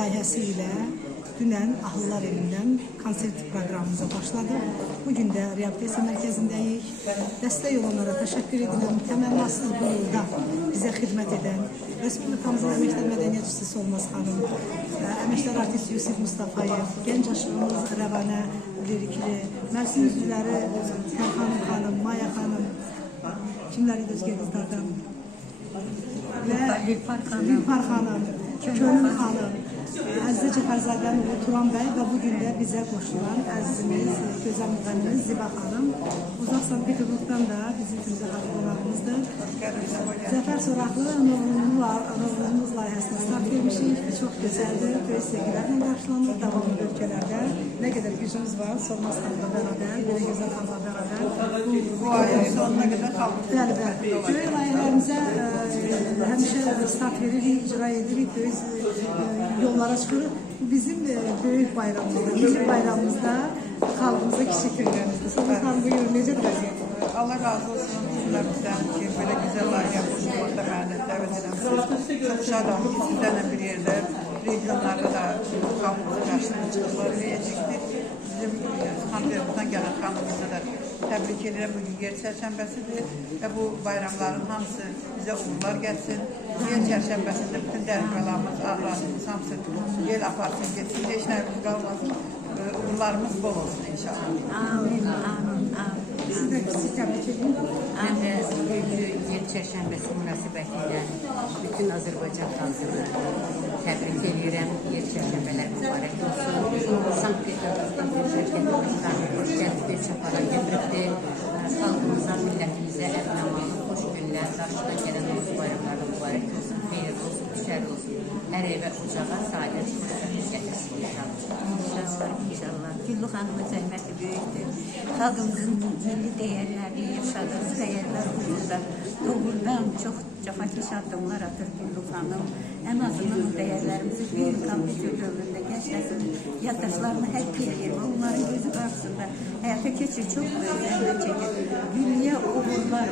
layihəsi ilə dünən Ahlılar evindən konsert proqramımıza başladıq. Bugün də reabilitasiya mərkəzindəyik. Dəstək olanlara təşəkkür edirəm. Təmənnasız bu yolda bizə xidmət edən Respublikamızın Əməkdar Mədəniyyətçisi Solmaz xanım, əməkdar artist Yusif Mustafayev, gənc aşırımız Rəvanə Lirikli, mərsin üzvləri Tərxan xanım, Maya xanım, kimləri gözgə qızlardan və Gülpar xanım, Könül xanım, Əzizə Cəfərzadənin oğlu Turan bəy və bugün də bizə qoşulan əzizimiz, gözəl müğənnimiz Ziba xanım. Uzaq Sankt-Peterburqdan da bizim üçün qonağımızdır. Zəfər Soraqlı Nurumuz layihəsində start vermişik. Çox gözəldir, böyük sevgilərlə qarşılanır. Davamlı ölkələrdə nə qədər gücümüz var, Solmaz xanımla bərabər, belə gözəl xanımla bərabər. Bu ayın sonuna qədər qalmışıq. Bəli. Böyük layihələrimizə həmişə start veririk, icra edirik, böyük yollara çıxırıq. Bizim böyük bayramımızda, milli bayramımızda xalqımıza kiçik günlərimizdir. Solmaz xanım, buyurun, necədir vəziyyət? Allah razı olsun sizlərdən ki, belə gözəl layihə qoşulmaqda mənə dəvət edəmsiniz. Çox şadam ki, sizlərlə bir yerdə regionlarda da xalqımızın qarşısına çıxışlar eləyəcəkdir. Bizim Xanverbudan gələn xanımızı da təbrik edirəm. Bugün yer çərşənbəsidir və bu bayramların hamısı bizə uğurlar gəlsin. Yer çərşənbəsində bütün dərbələrimiz, ağlarımız hamısı yel aparsın, getsin, heç nəyimiz qalmasın. Uğurlarımız bol olsun inşallah. Amin, amin, amin. Siz də sizi təbrik edin. Mən də yer çərşənbəsi münasibətilə bütün Azərbaycan xalqını təbrik edirəm. Yer çərşənbələr mübarək olsun. Sankt-Peterburqdan bir şirkətimizdən xoş gəlibdir, çapara götürübdür. Xalqımıza, millətimizə əvnəmanı, xoş günlər, qarşıdan gələn Oğuz bayramları mübarək olsun, xeyir olsun, düşər olsun. Hər evə ucağa, sadə gətirsin inşallah. İnşallah. Güllü xanımın zəhməti böyükdür. Xalqımızın milli dəyərləri, yaşadığı dəyərlər uğrunda doğrudan çox cəfakeş addımlar atır Güllü xanım. Ən azından o dəyərlərimizi bir kompüter dövründə genç nəsil yaddaşlarını həkk edir və onların gözü qarşısında həyata keçir, çox böyük zəhmət çəkir. Güllüyə uğurlar,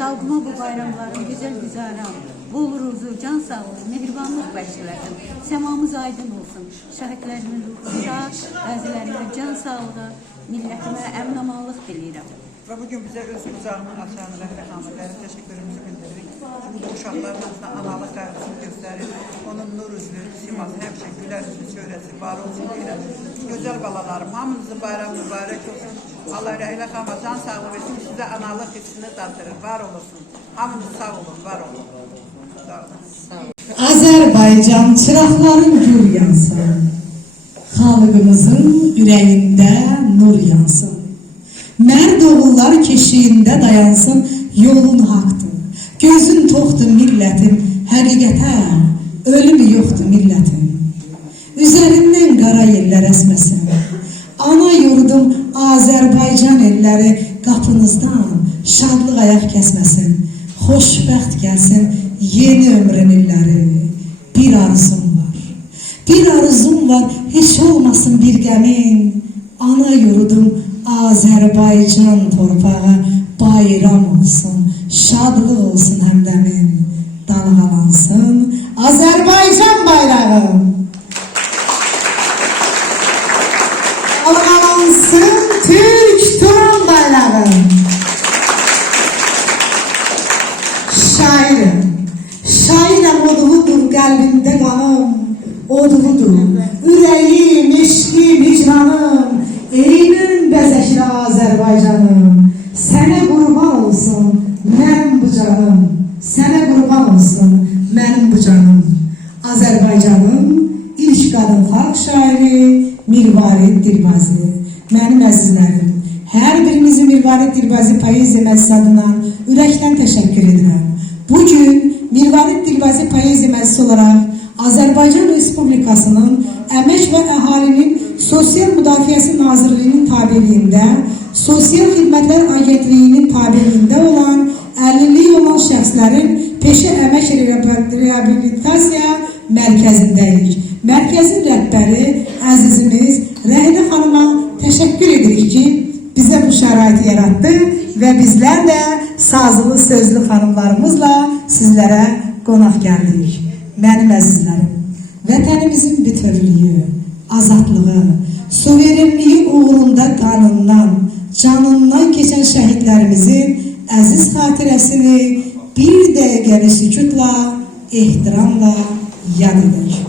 xalqıma bu bayramların gözəl güzaran, bol ruzu, can sağlığı, mehribanlıq bəxşiləsin. Səmamız aydın olsun. Şəhidlərimin ruhu şad, bəzilərimə can sağlığı, millətimə əmin-amanlıq diləyirəm. Və bugün bizə öz qucağının açan Rəhbər xanımlara təşəkkürümüzü bildiririk. Çünki bu uşaqların arasında analıq qayğısını göstərir. Onun nur üzlü, siması, həmişə gülər üzlü, çöhrəsi var olsun deyirəm. Gözəl balalarım, hamınızın bayram mübarək olsun. Allah Rəhlə xanıma can sağlığı versin, sizə analıq hissini dağıtırır, var olsun. Hamınız sağ olun, var olun. Azərbaycan çıraqların gür yansın, xalqımızın ürəyində nur yansın. Mərd oğullar keşiyində dayansın, yolun haqdır. Gözün toxdur millətin, həqiqətə ölümü yoxdur millətin. Üzərindən qara yellər əsməsin, ana yurdum Azərbaycan elləri qapınızdan şadlıq ayaq kəsməsin. Xoşbəxt gəlsin yeni ömrün illəri. Bir arzum var, heç olmasın bir qəmin. Ana yurdum Azərbaycan torpağı bayram olsun, şadlıq olsun həmdəmin. Dalğalansın Azərbaycan bayrağı. Dalğalansın Türk Turan bayrağı. Şairəm oduvudur qəlbimdə qanım, oduvudur ürəyim, eşqim, icranım, eynün bəzəkli Azərbaycanım. Sənə qurban olsun mənim bu canım, sənə qurban olsun mənim bu canım. Azərbaycanın ilk qadın xalq şairi Mirvarid Dilbazi. Mənim əzizlərim, hər birinizi Mirvarid Dilbazi poeziya məclisi adından ürəkdən təşəkkür edirəm. Bugün Mirvarid Dilbazi poeziya məclisi olaraq Azərbaycan Respublikasının Əmək və Əhalinin Sosial Müdafiəsi Nazirliyinin tabeliyində, Sosial Xidmətlər Agentliyinin tabeliyində olan 50'lik olan şəxslərin peşə əmək reabilitasiya mərkəzindəyik. Mərkəzin rəhbəri əzizimiz Rəhlə xanıma təşəkkür edirik ki, bizə bu şəraiti yarattı və bizlər də sazlı, sözlü xanımlarımızla sizlərə qonaq gəldik. Mənim əzizlərim, vətənimizin bütövlüyü, azadlığı, suverenliyi uğrunda qanından, canından keçən şəhidlərimizin əziz xatirəsini bir dəqiqəli sükutla, ehtiramla yad edək.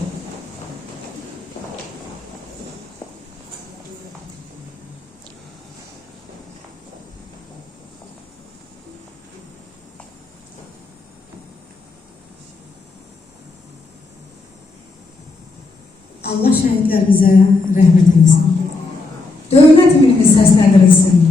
Allah şəhidlərimizə rəhmət etsin. Dövlət himnimiz səsləndirilsin.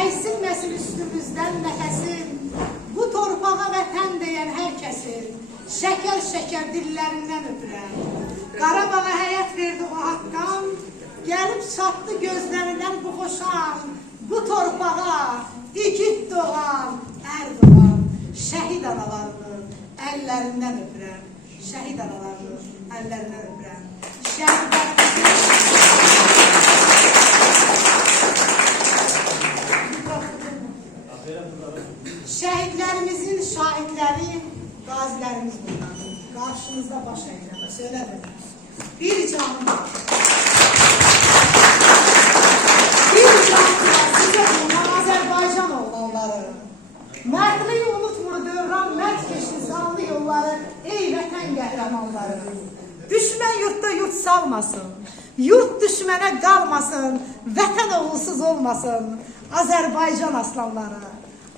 Əysilməsin üstümüzdən nəfəsin, bu torpağa vətən deyən hər kəsin, şəkər-şəkər dillərindən öpürəm. Qarabağa həyat verdi o haqqan, gəlib çatdı gözlərindən bu xoşan, bu torpağa igid doğan, doğan, şəhid analarını əllərindən öpürəm. Şəhid analarını əllərindən öpürəm. Şəhidlərimizin şahidləri, qazilərimiz bunlardır. Qarşınızda baş əyirəm, söylədim. Bir canım var. Bir canım var, sizə bunlar Azərbaycan oğlanları. Mərdliyi unutmur dövran, mərd keçdi sallı yolları, ey vətən qəhrəmanları. Düşmən yurtda yurt salmasın, yurt düşmənə qalmasın, vətən oğulsuz olmasın, Azərbaycan aslanları.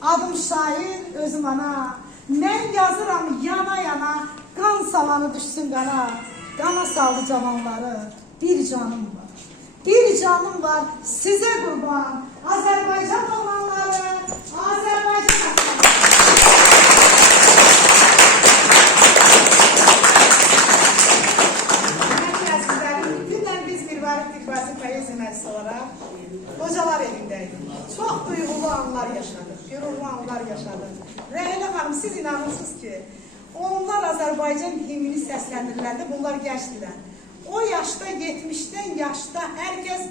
Adım şair, özüm ana, mən yazıram yana-yana, qan salanı düşsün qana, qana saldı cavanları. Bir canım var, bir canım var, sizə qurban, Azərbaycan oğlanları, Azərbaycan aslanları. Hocalar evindeydik. Çok duygulu anlar yaşadık, gururlu anlar yaşadık. Rəhələ xanım, siz inanırsınız ki, onlar Azərbaycan himnini səsləndirirlərdi, bunlar gəncdilər. O yaşda, 70'den yaşta herkes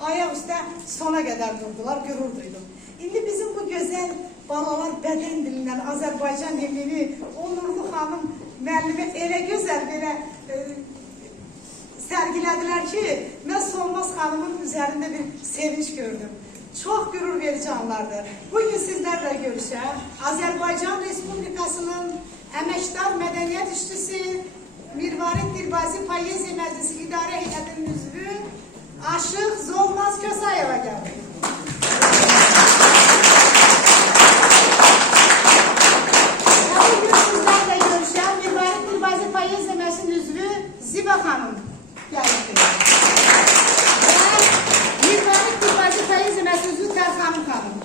ayak üstə sona qədər durdular, gurur duydum. İndi bizim bu gözəl balalar bədən dilindən Azərbaycan himnini Onurlu xanım müəllimə elə gözəl belə sərgilədilər ki, mən Solmaz xanımın üzərində bir sevinç gördüm. çok gurur verici anlardır. Bugün sizlerle görüşen Azerbaycan Respublikası'nın Əməkdar Mədəniyyət İşçisi Mirvarid Dilbazi Poeziya Məclisi İdarə Heyətinin üzvü Aşıq Zolnaz Kösayeva geldi. Bugün sizlerle görüşen Mirvarid Dilbazi Poeziya Məclisinin üzvü Ziba Hanım geldi. Mirvarid Dilbazi Poeziya Məclisinin üzvü Tərxanım Hanım.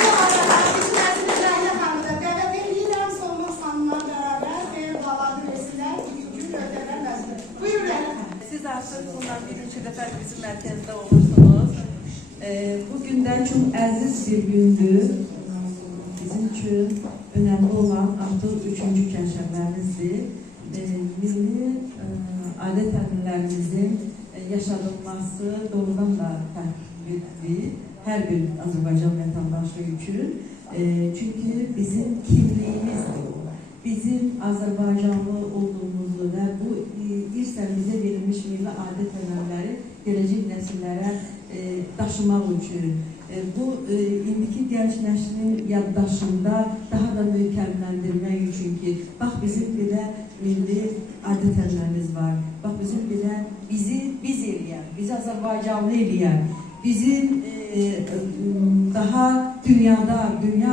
Bu arada bizim əziz Rəhlə Hanım da dəvət edirəm Solmaz Hanımla beraber bir baladı resimler, gün ödələr məzəli. Buyur Rəhlə Hanım. Siz artık bundan birinci defa bizim merkezde olursunuz. Bugünden çok aziz bir gündür. Bizim için önemli olan artık 3. Kərşənbəmizdir. Milli adet ənənələrimizin yaşadılması doğrudan da fərqlidir. Her bir Azerbaycan vətəndaşı üçün. Çünkü bizim kimliğimizdir. Bizim Azerbaycanlı olduğumuzu ve bu irsən bize verilmiş milli adet ənənələri gelecek nesillere taşımak için. Bu indiki genç neslin yaddaşında daha da mükemmellendirmek için ki bak bizim bile milli adet ənənələrimiz var. Bak bizim bile biz eləyən, bizi Azerbaycanlı eləyən, bizim daha dünyada, dünya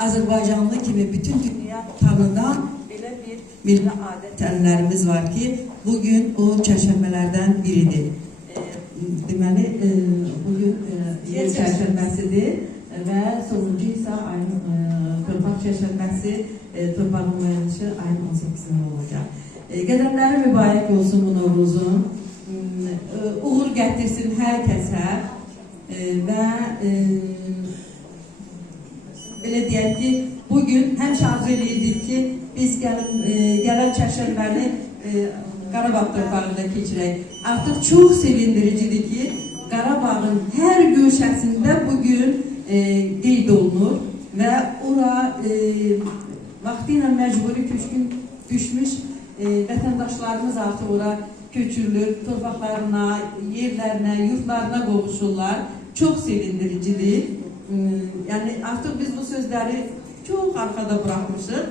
Azerbaycanlı kimi bütün dünya tanıdan belə bir milli adət ənənələrimiz var ki, bugün o çərşənbələrdən biridir. Deməli, bugün yer çərşənbəsidir və sonuncu isə ayın torpaq çərşənbəsi, torpağın müəyyənişi ayın 18'inde olacaq. Qədəmləri mübarək olsun bu Novruzun. Uğur gətirsin hər kəsə və belə deyək ki, bugün həmişə arzu edirdik ki, biz gələn çərşənbəni Qarabağ torpağında keçirək. Artıq çox sevindiricidir ki, Qarabağın hər güşəsində bugün qeyd olunur və ora vaxtıyla məcburi köçkün düşmüş vətəndaşlarımız artıq ora köçürülür, torpaqlarına, yerlərinə, yurtlarına qovuşurlar. Çox sevindiricidir. Yani artık biz bu sözləri çok arkada bırakmışız.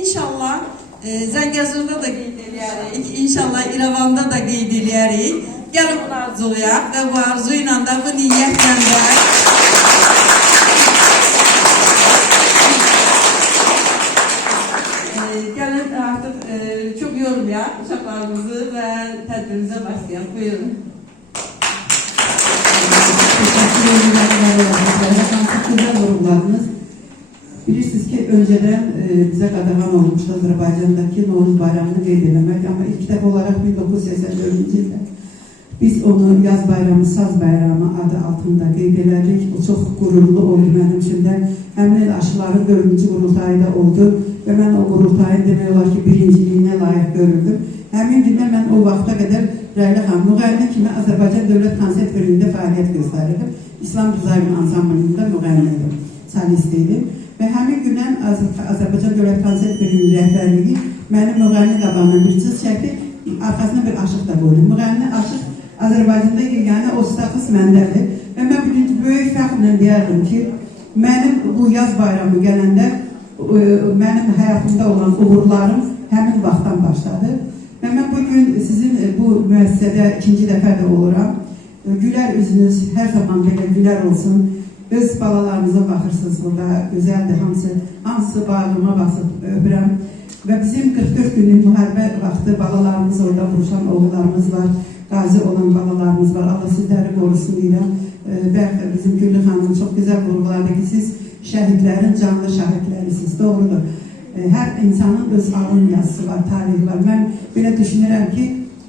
İnşallah Zəngəzurda da qeyd edərik, inşallah İrəvanda da qeyd edərik. Gəlin bunu arzulayaq və bu arzu ilə də, bu niyyətlə də gəlin artıq çok yormayaq uşaqlarımızı və tədbirimizə başlayaq. Buyurun. Güzel yorumlarınız. Bilirsiniz ki önceden bize qadağan olmuştu Azerbaycan'daki Novruz bayramını qeyd etmək, ama ilk defa olarak 1984 yılda biz onu yaz bayramı, saz bayramı adı altında qeyd edirik. O çok gururlu oldu benim için de. Həmin il aşıların 4. qurultayı da oldu ve ben o qurultayın demək olar ki birinciliyine layık görüldüm. Həmin gündə mən o vaxta qədər Rəhlə xanım müğənni kimi Azərbaycan Dövlət Konsert bölümündə fəaliyyət göstərirdim. İslam Rızaevin ansamblında müğənniydim, solistiydim. Və həmin gündən Azərbaycan Dövlət Konsert bölümünün rəhbərliyi mənim müğənni qabağına bir çiz çəkdi, arxasına bir aşıq da qoydu. Müğənni aşıq Azərbaycanda yeganə o status məndədir. Və mən böyük fəxrlə deyərdim ki, mənim bu yaz bayramı gələndə mənim həyatımda olan uğurlarım həmin vaxtdan başladı. Və mən bugün sizin bu müəssisədə ikinci dəfə də oluram. Gülər üzünüz hər zaman belə gülər olsun. Öz balalarımıza baxırsınız burada, gözəldir, hamısı bağrıma basıb öpürəm. Və bizim 44 günlük müharibə vaxtı balalarımız orada vuruşan oğullarımız var, qazi olan balalarımız var. Allah sizləri qorusun deyirəm. Və bizim Güllü xanım çox gözəl vurğuladı ki, siz şəhidlərin canlı şahidlərisiniz, doğrudur. Hər insanın öz alın yazısı var, tarihi var. Mən belə düşünürəm ki,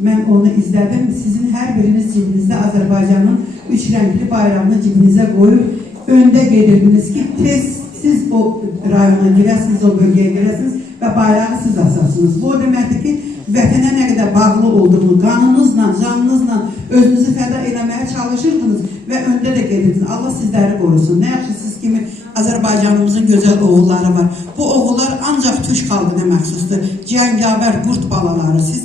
mən onu izlədim. Sizin hər biriniz cibinizdə Azərbaycanın 3 rəngli bayrağını cibinizə qoyub, öndə gedirdiniz ki, tez siz o rayona girəsiniz, o bölgəyə girəsiniz və bayrağı siz asarsınız. Bu o deməkdir ki, vətənə nə qədər bağlı olduğunu, qanınızla, canınızla özünüzü fəda eləməyə çalışırdınız və öndə də gedirdiniz. Allah sizləri qorusun. Nə yaxşı siz kimi Azərbaycanımızın gözəl oğulları var. Bu oğullar ancaq Türk xalqına məxsusdur. Cəngavər qurt balaları, siz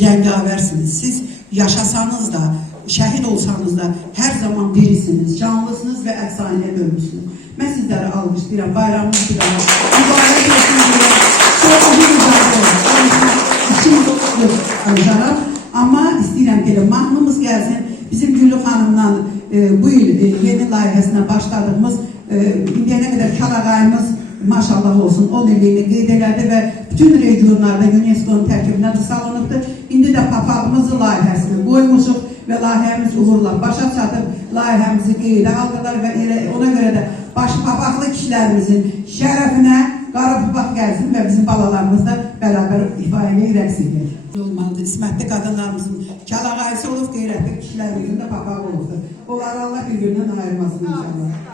cəngavərsiniz. Siz yaşasanız da, şəhid olsanız da hər zaman birisiniz, canlısınız və əfsanəyə dönmüsünüz. Mən sizləri alqışlayıram, bayramınız qıdalar, mübarək olsun deyirəm, çox uzun olsun, için yoxdur, amma istəyirəm ki, mahnımız gəlsin, bizim Güllü xanımdan bu il yeni layihəsinə başladığımız, indiyənə qədər Kalağayımız, maşallah olsun, 10 illiyini qeyd elədi və bütün regionlarda UNESCO-nun tərkibinə də salınıbdır. İndi də papağımızı layihəsini qoymuşuq və layihəmiz uğurla başa çatıb, layihəmizi qeydə aldılar və ona görə də baş papaqlı kişilərimizin şərəfinə qara papaq gəlsin və bizim balalarımız da bərabər ifayəni rəqs edir. Olmalıdır, ismətli qadınlarımızın Kalağayısı olub, qeyrətli kişilərimizin də papağı olubdur. Onları Allah bir gündən ayırmasın inşallah.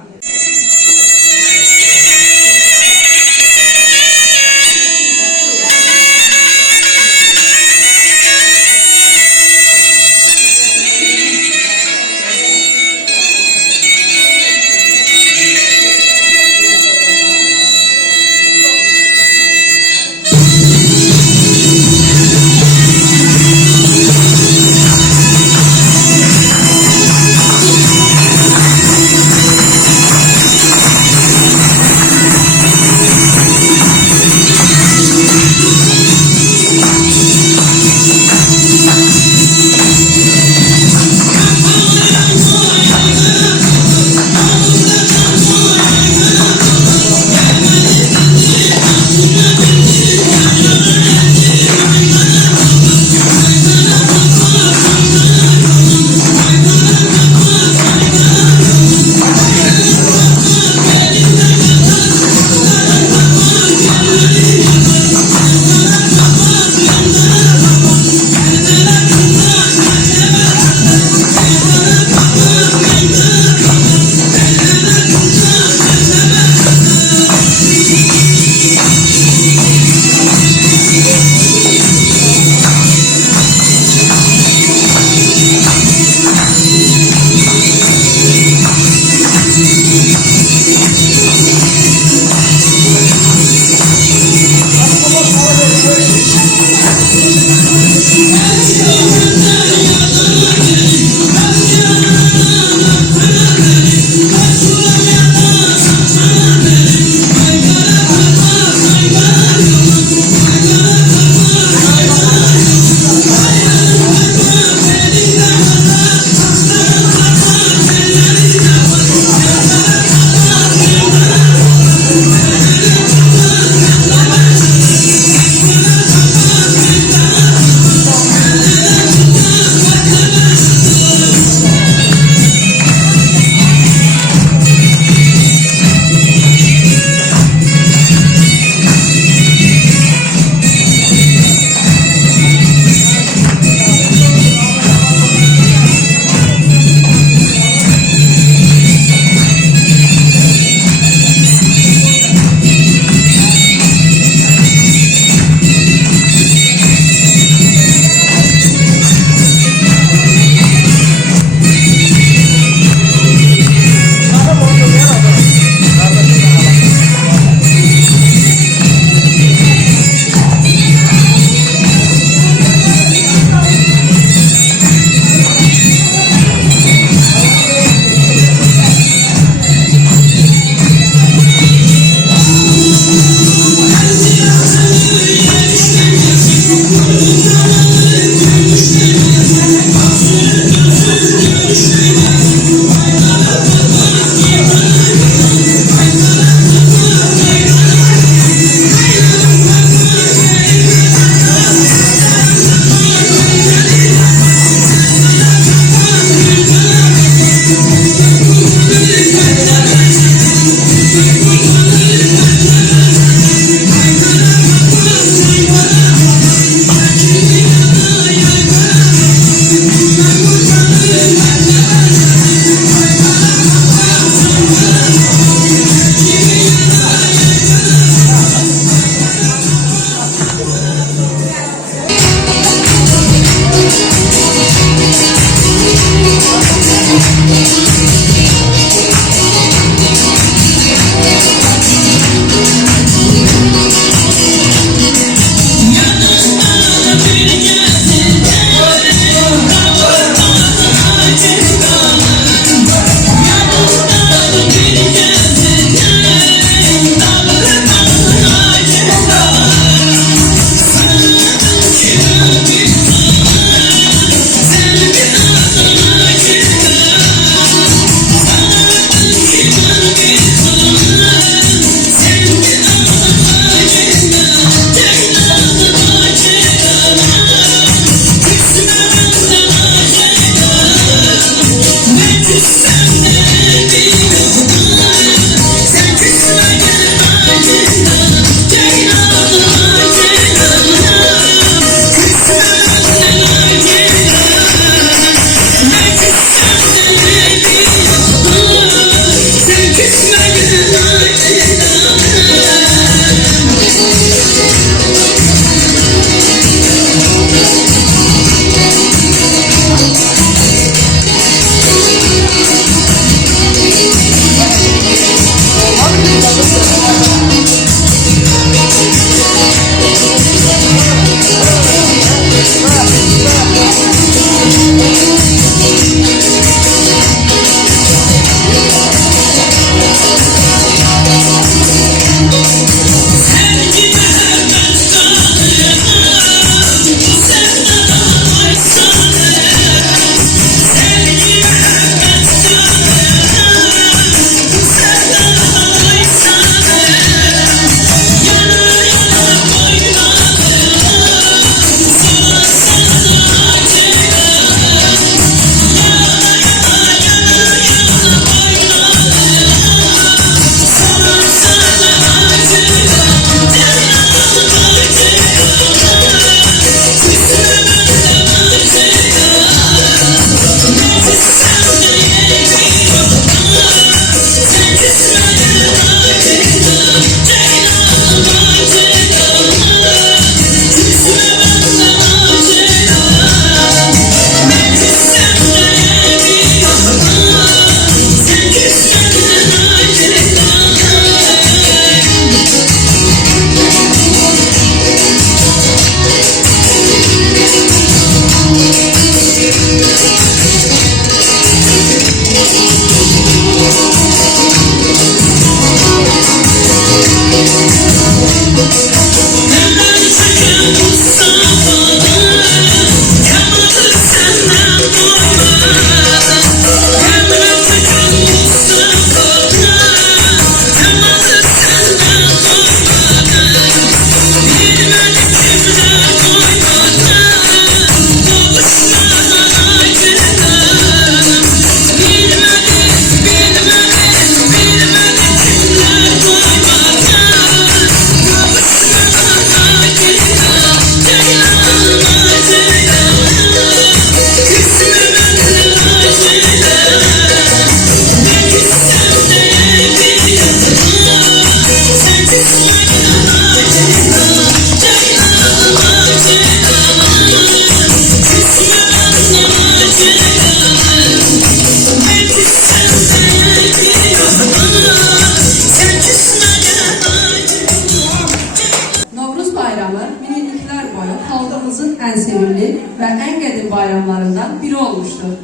və ən qədim bayramlarından biri olmuşdur.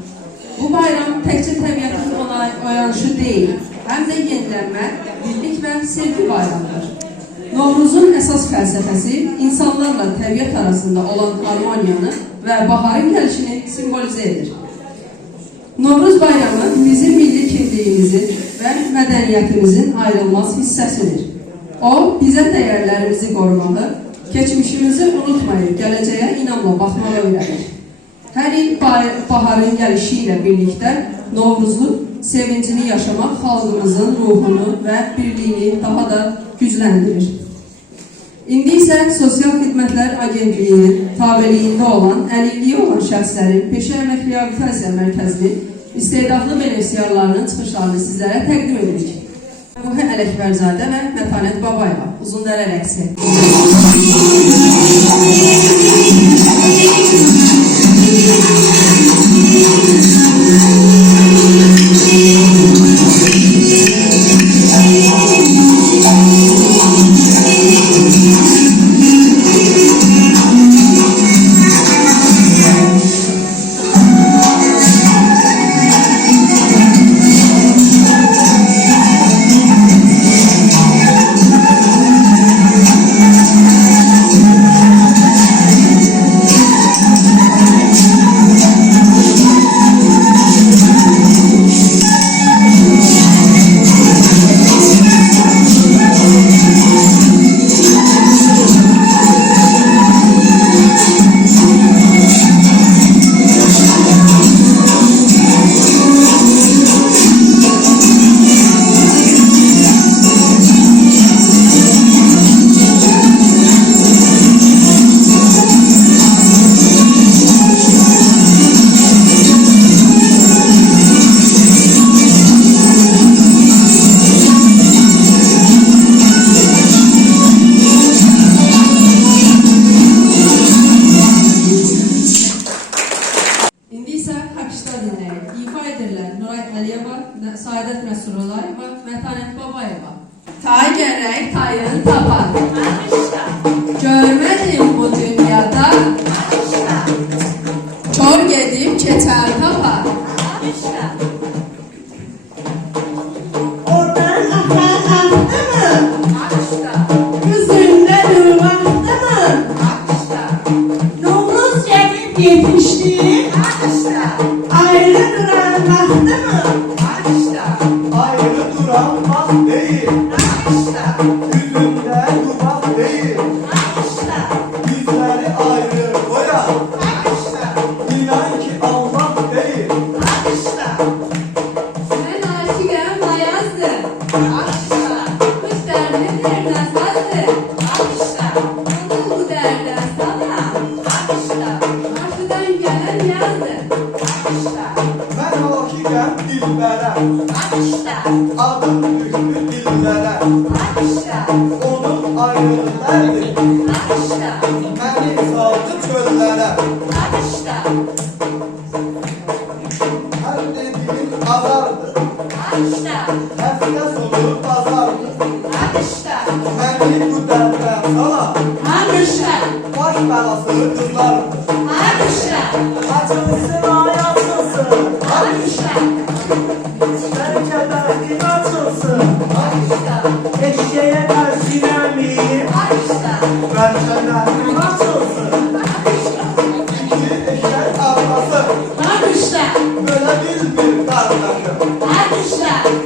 Bu bayram təkcə təbiətin oyanışı deyil, həm də yenilənmə, birlik və sevgi bayramıdır. Novruzun əsas fəlsəfəsi insanlarla təbiət arasında olan harmoniyanı və baharın gəlişini simvolizə edir. Novruz bayramı bizim milli kimliyimizin və mədəniyyətimizin ayrılmaz hissəsidir. O, bizə dəyərlərimizi qorumalı, keçmişimizi unutmayıb, gələcəyə inamla baxmalı öyrədir. Hər il baharın gəlişi ilə birlikdə Novruzun sevincini yaşamaq xalqımızın ruhunu və birliyini daha da gücləndirir. İndi isə Sosial Xidmətlər Agentliyinin tabeliyində olan, əlilliyi olan şəxslərin peşə əmək reabilitasiya mərkəzini istedadlı benefisiarlarının çıxışlarını sizlərə təqdim edirik. Ruhi Ələkbərzadə və Mətanət Babayeva, Uzundərə rəqsi. Tay gərək tayın tapar. Görmədim bu dünyada, kör gedib keçər tapar. Oradan axan axdı mı? Gözündə durmaqdı mı? Novruz gəlib yetişdi, ayrı duran vaxtı mı? Ayrı duran vaxt değil, yüzünde durmak değil, yüzleri ayrı koyar, inan ki almak değil. Mən aşiqəm ayazdır, kuş dərdini dərdən sazdır, onu bu dərdən salam, arşıdan gələn yazdır. Ben hakikəm dilbərəm, adım düşdü dillere, onun ayrılıqlardır, məni saldı çöllere. Hər dediğin azardır, həftə sonu pazardır, məni bu dərdən salam, baş bəlası qızlardır. Açılsın ay açılsın, bərkədən açılsın, eşeğe tərsinəmiyim, bərkədən açılsın. İki eşek arması, böyle bilmir kardeşim,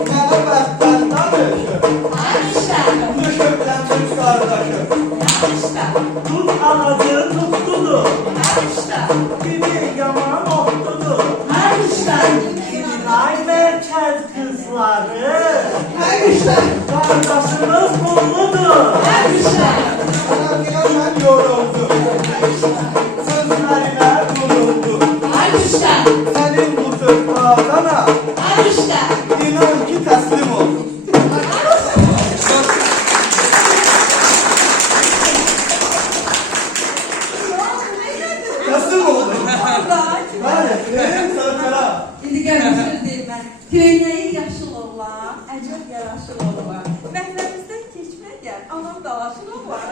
mənə bəxtdən danışır, düşüblənmiş kardeşim. Tut ağacı tuttudur, biri yaman ottudur. Ay merkez kızları, kardeşimiz mutludur. Sana bilemem yoruldum, sözlerine vuruldum. Senin bu tırpağına, inan ki teslim oldum. Teslim oldum. Bəli, benim sözlərə. İndi gəlin söz deyim mən. Köynəyi yaşıl olar, əcəb yaraşır olar. Məhləmizdən keçmək gəl, anam dalaşır olar.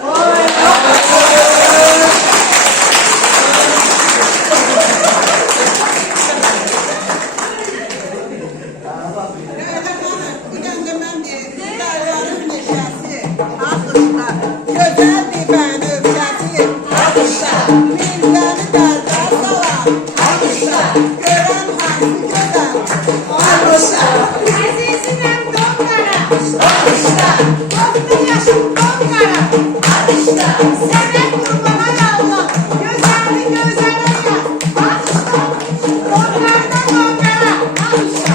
Gören hangi gören? Alkışla. Azizinem Dongara. Alkışla. 9 yaşım Dongara. Alkışla. Sana kurbana yallah. Gözlerini gözlerine yaz. Alkışla. Dongardan Dongara. Alkışla.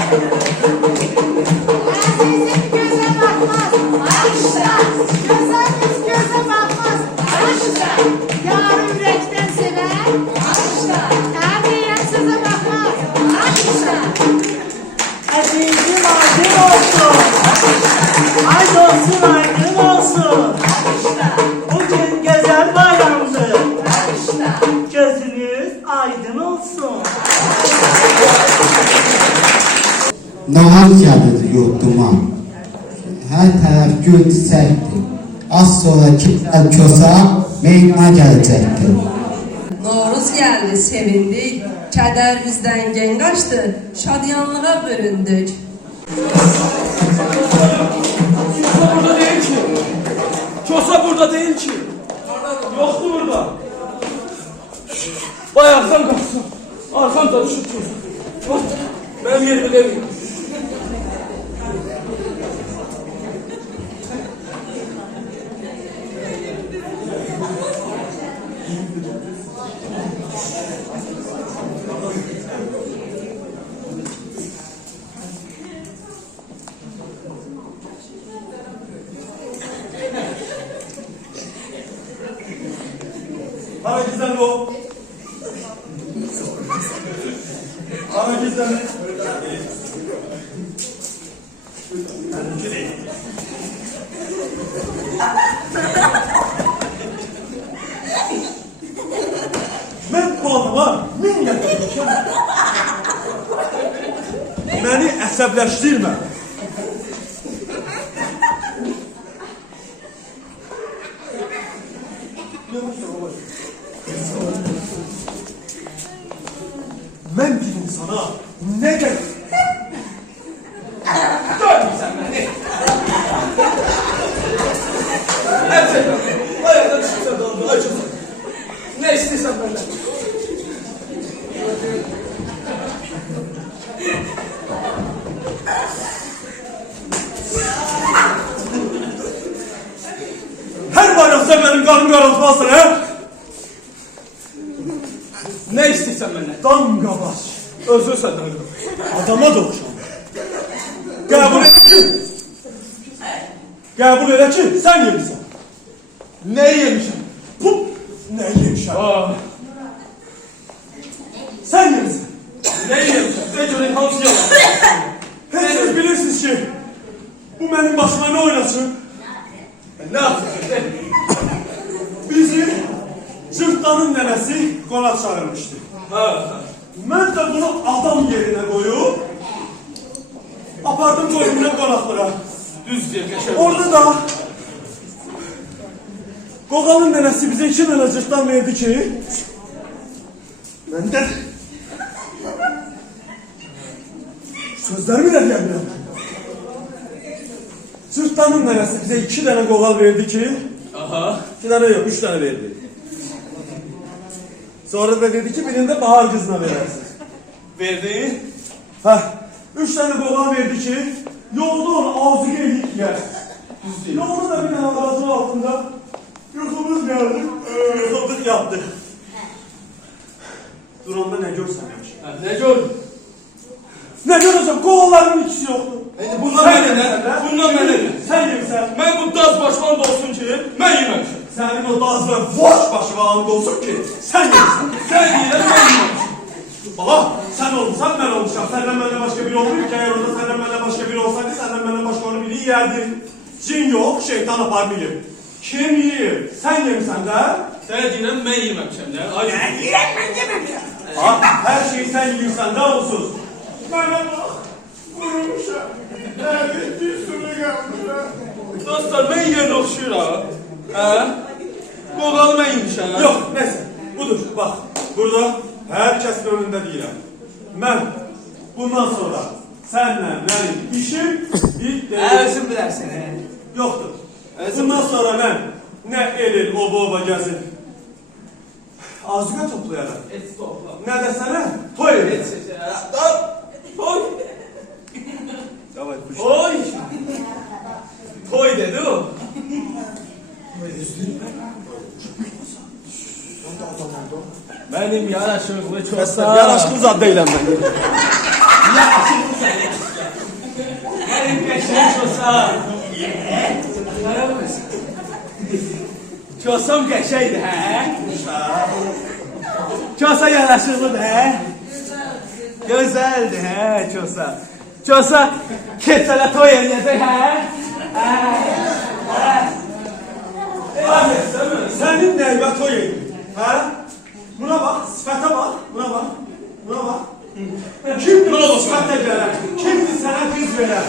Azizim göze bakmaz. Alkışla. Gözleriniz göze bakmaz. Alkışla. Yarı yürekten sever. Alkışla. Erdiyen size bakmaz. Alkışla. Azizim aydın olsun. Aydın aydın olsun. Bugün güzel bayramdır. Gözünüz aydın olsun. Nahar gəlir yurduma. Hər tərəf gül çiçəkdir. Az sonraki Əlkosa meydana gələcəkdir. Noruz geldi, sevindik. Keder bizden gen kaçtı. Şadyanlığa büründük. Burada değil ki. Kosa burada değil ki. Yoktu burada. Bayaktan kalksın. Arkamda düşüp dursun. Bak, benim yerimi demiyor. Ana gizlen o. Ana gizlen. Ben bu adama min getirmişim. Beni əsəbləşdirmə. Ben dedim sana ne gerek? Görmeysen beni. Hepsi. Ayakta düşürsen de oldu. Açılsın. Ne istiyorsan benden. Her bayramda benim karnım karartmazsın he? Ne istiyorsan benden. Damga baş. Özür senden öldüm. Adama da oxşam. Qəbul elə ki. Qəbul elə ki, sən yemişsən. Ne yemişim? Bu ne yemişəm? Aa, Sən yemişsən. ne yemişim? Recep'in hamsi yalan. Siz bilirsiniz ki, bu benim başıma ne oynasın? Ne yapıyorsun sen? Bizi Cırtdanın nənəsi qonaq çağırmışdı. Ha. Mən də bunu adam yerine koyup apardım koydum qonaqlara. Düz diye geçer. Orada da Qoğalın nənəsi bizə 2 dənə cırtdan verdi ki, mən də sözlərimi də deyəmirəm. Cırtdanın nənəsi bizə 2 dənə qoğal verdi ki, Aha. 2 dənə yox, 3 dənə verdi. Sonra da dedi ki, birində Bahar qızına verərsiniz. Verdi. Hə, 3 dənə qoğal verdi ki, yolda onu ağzı geylik yer. Yolda da bir dənə ağacın altında yuxumuz geldi, yıxıldık yattık. Duranda ne görsəməmişim. Ha, ne gördün? Ne görəcəm, qoğalların ikisi yoxdur. Bundan Sen mənə ne? yemişsən, Bundan mənə ne? Sen yemişsən. Ben bu daz başman da olsun ki, ben yememişim. Sənin o daz və boş başına and olsun ki, sen yemişsən. Sen yiyən, ben yememişim. Baba, sen olmuşsan ben olmuşam. Senden benden başka biri olmuyor ki, eğer orada senden benden başka biri olsaydı, senden benden başka onu biri yerdi. Cin yok, şeytan apar bilir. Kim yiyir? Sen yemişsən də. Sen yiyən, ben yememişim. Ne? Hayır. Ha, her şeyi sen yiyirsən də olsun. Bana bak, vurmuşam. Evet, bir sürü gelmişler. Dostlar, ben yiyen okşuyur ha. Ha? Qoğal ben yemişim. Yok, neyse. Budur, bak. Burada herkesin önünde değilim. Ben bundan sonra senle benim işim bitti. Özün bilərsən. Yoktur. Bundan sonra ben ne elin oba gezin. Azıqa toplayarım. Ne de sana toy toy. Toy. Oy. Toy dedi o. Benim yaraşıklı çosa. Yaraşıklı zad değilim ben. Benim geçen çosa. Çosam geçeydi he. Çosa yaraşıklıdır he. Güzeldi he çosa. Çosa keçələ toy eləyəcək he. Senin neybe toy edin. Ha? Buna bak, sifete bak, buna bak, buna bak. Kimdir o sifete gelen? Kimdir sana kız veren?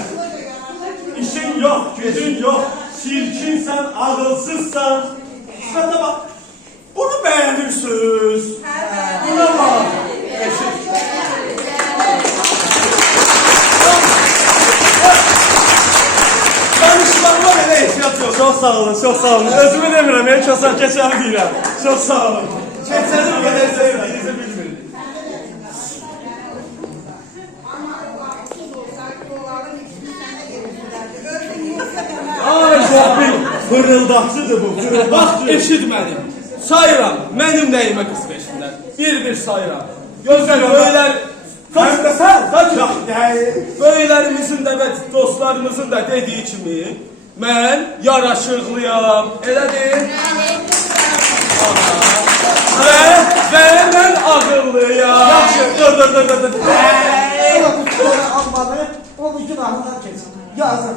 İşin yok, gücün yok, çirkinsen, ağılsızsan. Sifete bak. Bunu beğenirsiniz. Buna bak. Danışmanlar elə ehtiyat yok. Çok sağ olun, çok sağ olun. Özümü demirəm, ya çoxsan keçəli deyirəm. Çok sağ olun. Keçəli bu qədər sevdiyinizi bilmirim. Ay Rabbi, fırıldaqçıdır bu, Bax, fırıldaqçı. eşitmədim. Sayıram, mənim nəyimə qız peşindən. Bir sayıram. Gözəl böylər... Kaç da sen? Böylərimizin də və dostlarımızın da dediyi kimi, mən yaraşıqlıyam, elədir? Və mən ağıllıyam. Yaxşı, dur. Almadı, o bütün ahından keçsin. Yazık.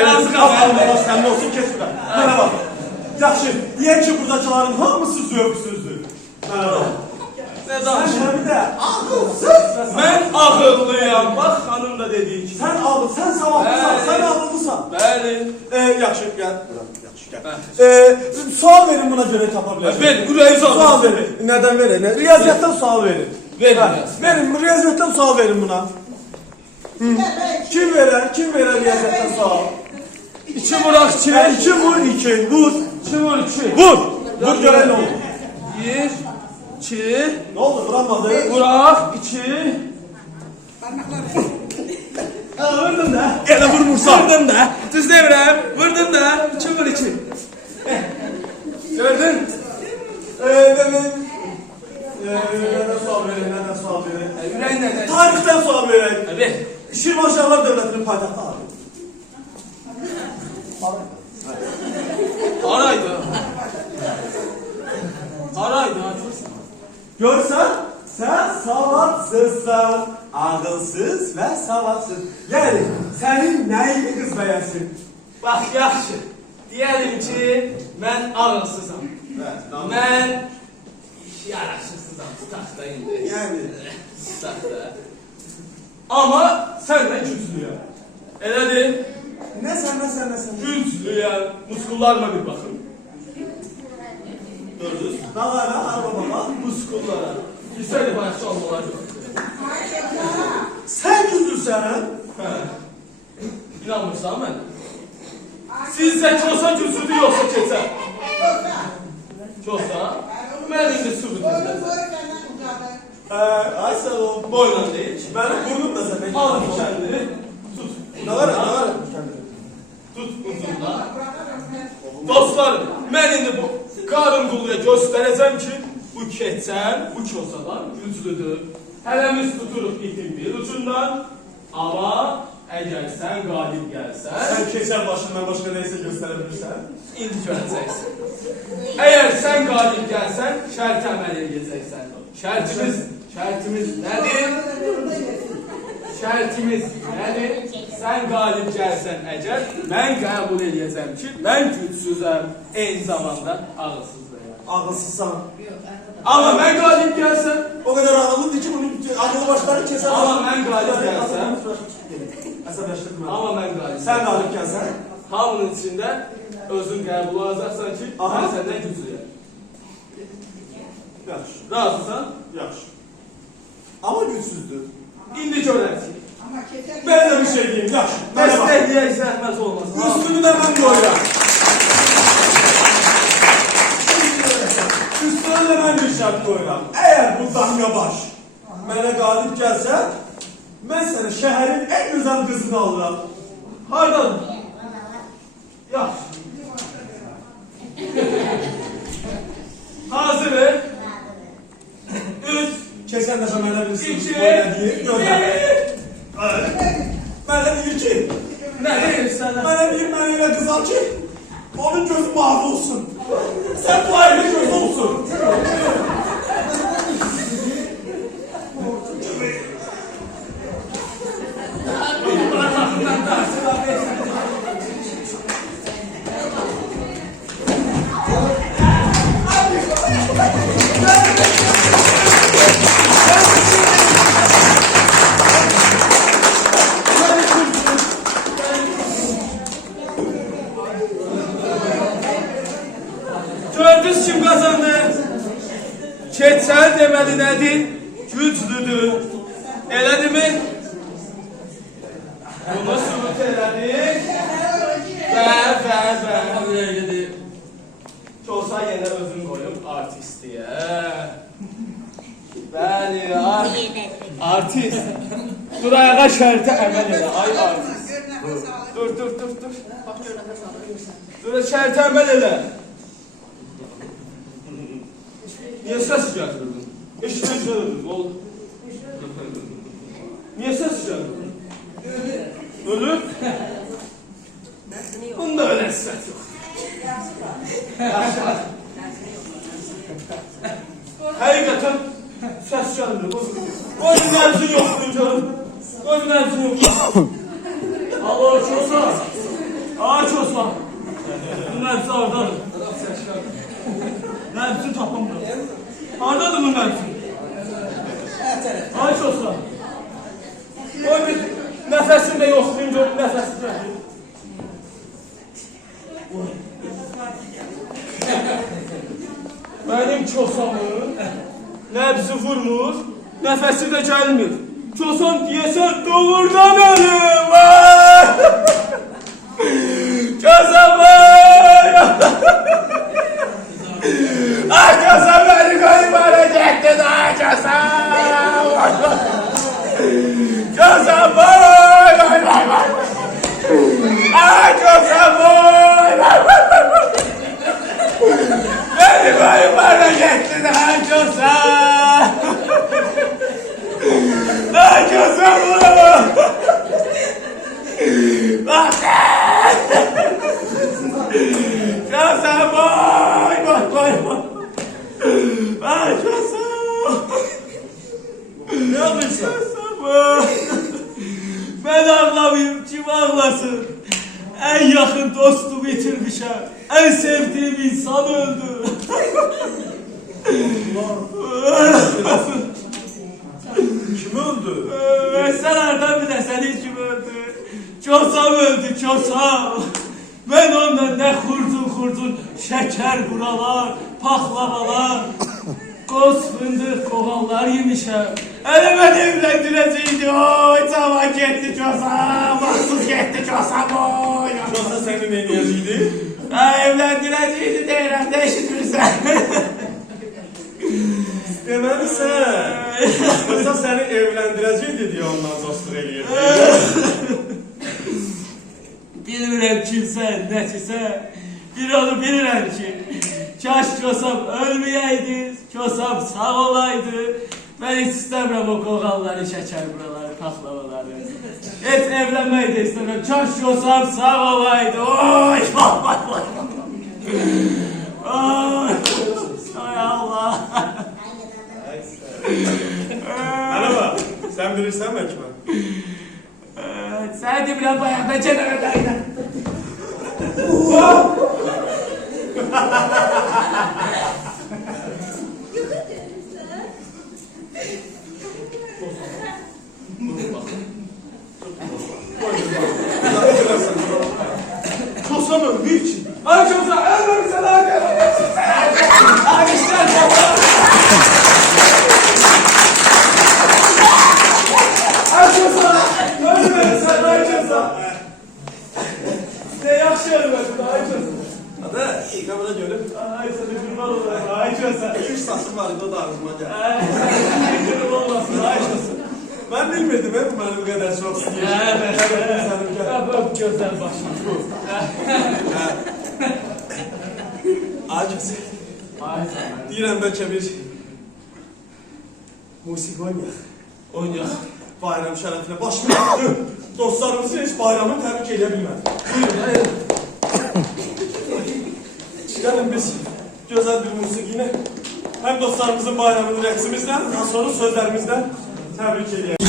Yazık Allah sənin olsun, keç burada. Mənə bak. Yaxşı, deyək ki, buradakiların hamısı zövqsüzdür. Mənə bak. Nə Sen danışır? bir de ağılsız. Mən ağıllıyam, bax xanım da dediyi kimi. Sen ağıl, sen savadlısan, sen ağıllısan. Bəli. Yaxşı, gel. Yaxşı, gel. Sual verin buna göre tapabilirsiniz. Verin, ürəyiniz Sual verin. Neden verin? Riyaziyyattan sual verin. Verin. Verin, riyaziyyattan sual verin buna. Kim verer riyaziyyattan sual? İki vuraq, Ya iki vur, iki. Vur. iki vur, iki. Vur. Vur gören ne olur? Bir, iki, Ne oldu? Vuramadı. vuraq, iki. Vurdun da. Ele vurmursan. Vurdum da, düz demirəm, vurdum da, iki vur, iki. Gördün? Neden sual verin, neden sual verin? Ürəyin nədən? Tarihten sual verin. Abi, Şirvanşahlar Devleti'nin payitahtı abi. araydı. Araydı, Görsen sen savadsızsan, ağılsız ve savadsız. Yani senin neyini kız beğensin? Bax, yaxşı. Deyəlim ki, mən ağılsızam. Mən yaraşıqsızam, tutaq da indi. Yani. Tutaq da. Amma səndən güclüyəm. Elədir? Ne sen. Güclüyəm. Muskullarıma bir baxın. Gördünüz. Dağlara, arabama. Muskullara. Güzel bayaqçı almalar yox. Sen güldürsen. Hə. İnanmırsan mən? Sizcə çosa güclüdür yoxsa keçər? Çosa? Mən indi sübut edəcəm. Ay sen o. Boyla deyil ki. Benim burnum da sen. Al bu kəndini. Tut. Ne var? Tut ucundan. Dostlarım, mən indi bu qarın qulluya göstərəcəm ki, bu keçən, bu çosadan güclüdür. Hələmiz tuturuq itin bir ucundan. Amma əgər sən qalib gəlsən, Sen keçer başından başka neyse gösterebilirsen. indi görəcəksən. Əgər sən qalib gəlsən, şərt əməl edəcəksən. Şərtimiz nədir? Şərtimiz nədir? Sən qalib gəlsən əgər, mən qəbul edəcəm ki, mən gücsüzəm, eyni zamanda ağılsızlıyam. Ağılsızsan. Amma mən qalib gəlsəm, O kadar ağıllıdır ki bunu akıllı başları keser. Ama ben galip gelsem. Əsəbləşdirmə. amma mən qalib Sen galip gelsen. hamının içində özün qəbul alacaqsan ki, Aha. mən səndən güclüyəm. Yaxşı. Razısan? Yaxşı. Ama güçsüzdür. İndi görərsiniz. Ben de bir şey diyeyim. Yaxşı. Bana bak. Dəstəkləyək zəhmət olmasın. Üstünü de ben koyuyorum. Üstüne de ben bir şart koyuyorum. Eğer bu damga baş Mənə qalib gəlsən, mən sənə şəhərin ən gözəl qızını alıram. Hardan? Yaxşı. Hazırıq. 3, Keçən dəfə mənə bir sınıf 2, deyir, gözəl. 1. Mənə deyir ki, Nə deyir sənə? mənə deyir, mənə elə qız al ki, onun gözü mavi olsun. Sən bu aile gözü olsun. Gördünüz kim kazandı? Keçəl deməli nədir? Güclüdür. Elədir mi? Bunu sübut elədik. Bəli. Çoxsa yenə özün qoyub artistiyə. Bəli, artist. Dur ayağa şərtə əməl elə, ay artist. Dur. Bax gör nəfəs alır. Dur şərtə əməl elə. Niye ses çıkartırdın? Eşitmek söyledin, oldu. Niye ses çıkartırdın? Ölü? Bunda öyle ses yok. Hakikaten ses çıkartırdı. Koyun hepsini yokluyor canım. Koyun hepsini yokluyor. Allah çoğsa. Ağaç olsa. Bunun hepsi oradadır. Nəbsi tapamdır. Haradadır bu nəbsi? Aç olsa. Qoy bir nəfəsini də yoxlayın, görün nəfəsi gəlir. Mənim çosamın nəbsi vurmur, nəfəsi də gəlmir. Çosam deyəsən doğurdan ölüm. Çosam ay Çosam beni koyup arayacaktın, ay Çosam. Çosam boy, vay. Ay Çosam boy, beni koyup arayacaktın, ay Çosam. Ay Çosam boy. Bak Çosam boy. Ay Çosam. Ne yapıyorsun? Çosam. Ben ağlamayayım, kim ağlasın? En yakın dostumu bitirmişim. En sevdiğim insan öldü. Kim öldü? Sen nereden bilesin hiç kim öldü? Çosam öldü, Çosam. Ben ondan ne kurdun şeker buralar, paklavalar, koz fındık kovallar yemişim. Hele ben evlendirəcəydi, oy zaman gitti Çosam, baksız gitti Çosam oy. Çoxsa səni neynəyəcəkdi? Evlendirəcəydi deyirəm, ne eşitmirsən? Deməli sən, Çoxsa səni evləndirəcəkdi deyə ondan dostluq eləyirdi. Bilmirəm kimsən, nəçisən, bir onu bilirəm ki, kaş Çosam ölməyəydi, Çosam sağ olaydı. Ben hiç istəmirəm o qoğalları, şəkər buraları, paxlavaları. Heç evlənmək də istəmirəm, kaş Çosam sağ olaydı, oy, vay. Ay Allah. Mənə bax, sən bilirsən mən kiməm? Səni demirəm bayaqda cənəvədəylə. Çosam öldü için. Ay Çosam, ölmemişsən ağabey. Ağabeyler baba. Ay Çosam, ölmemişsən ay Çosam. Ne yaxşı ölmedin ay Çosam. Hadi, iyi kabul ediyorum. Ay seni kurban bilmirdim bu məni bu qədər çox istəyir. Öp gözəl başım. Ay kəsi. Deyirəm bəlkə bir musiqi oynayaq. Oynayaq. Bayram şərəfinə başlayaq. Dostlarımızı heç bayramı təbrik edə bilmədik. Buyurun. Gəlin biz gözəl bir musiqini həm dostlarımızın bayramını rəqsimizdən, daha sonra sözlərimizdən təbrik edəyək.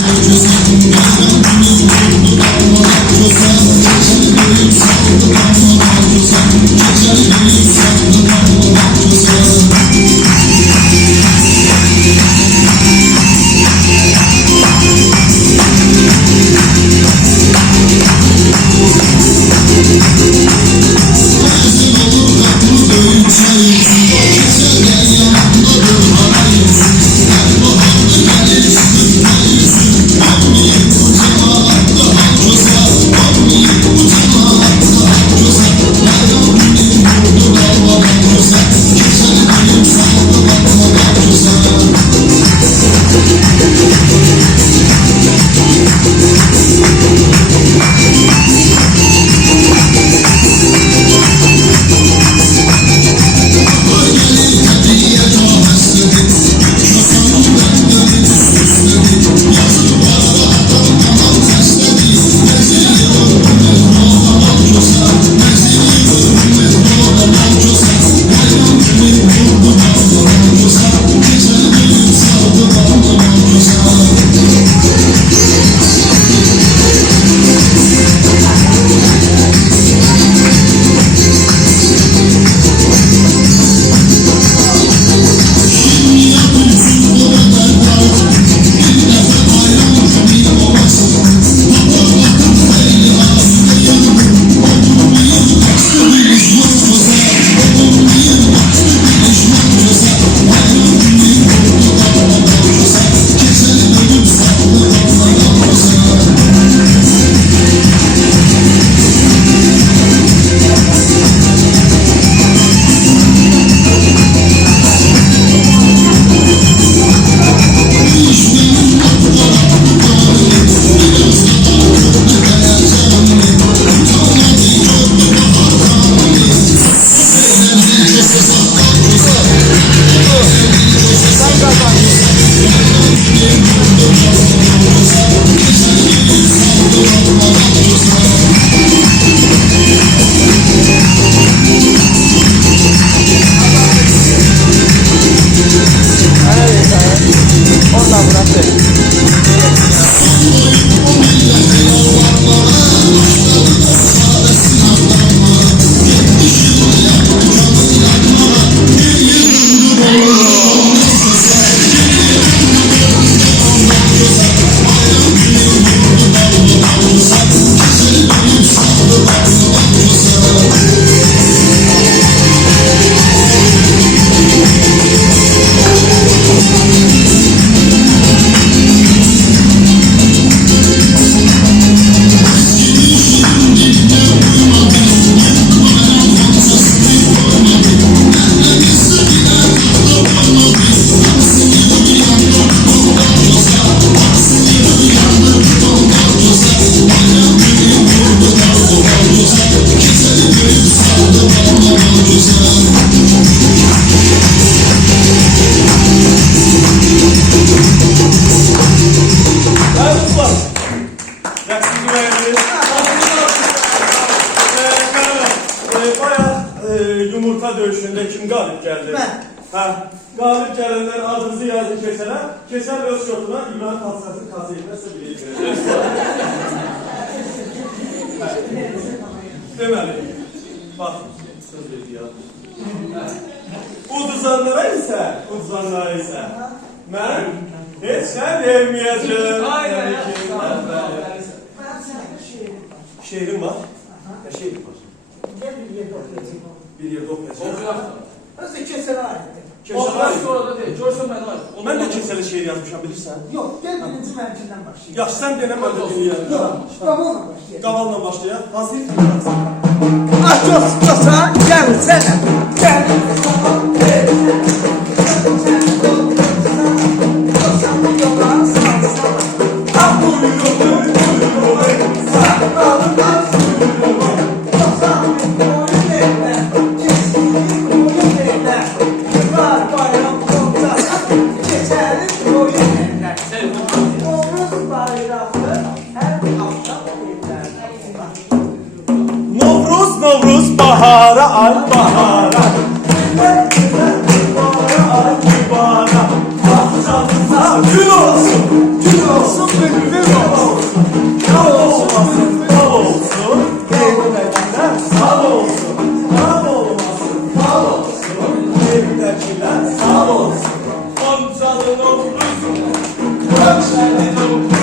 Yumurta döyüşünde kim galip geldi? Ben. Ha, galip gelenler adınızı yazın Keser'e. Keser öz şortuna İbrahim Tatlıses'in kazıyetmesi bilgileri. Demeli. Bak, söz verdi ya. Uduzanlara ise, ben hiç sen demeyeceğim. Aynen. Şehrim var. Ne şehrim var? Bir yerde okuyacağım. Nasıl Keser'e aitti? Keser'e orada değil. Görsen ben var. Ben de Keser'e şehir yazmışam bilirsen. Yok, gel birinci mərkindən başlayalım. Ya sen dene ben de dinleyelim. Yok, Qavalla başlayalım. Qavalla başlayalım. Hazır. Açosa, gel sənə, gel. Yola salsana, bahara ay bahara. Gül olsun, gül olsun, bülbül olsun. Yal olmasın, bal olsun. Evdekiler sağ olsun. Yal olmasın, bal olsun. Evdekiler sağ olsun. Goncanın oğlusu, Gökşen'in oğlusu.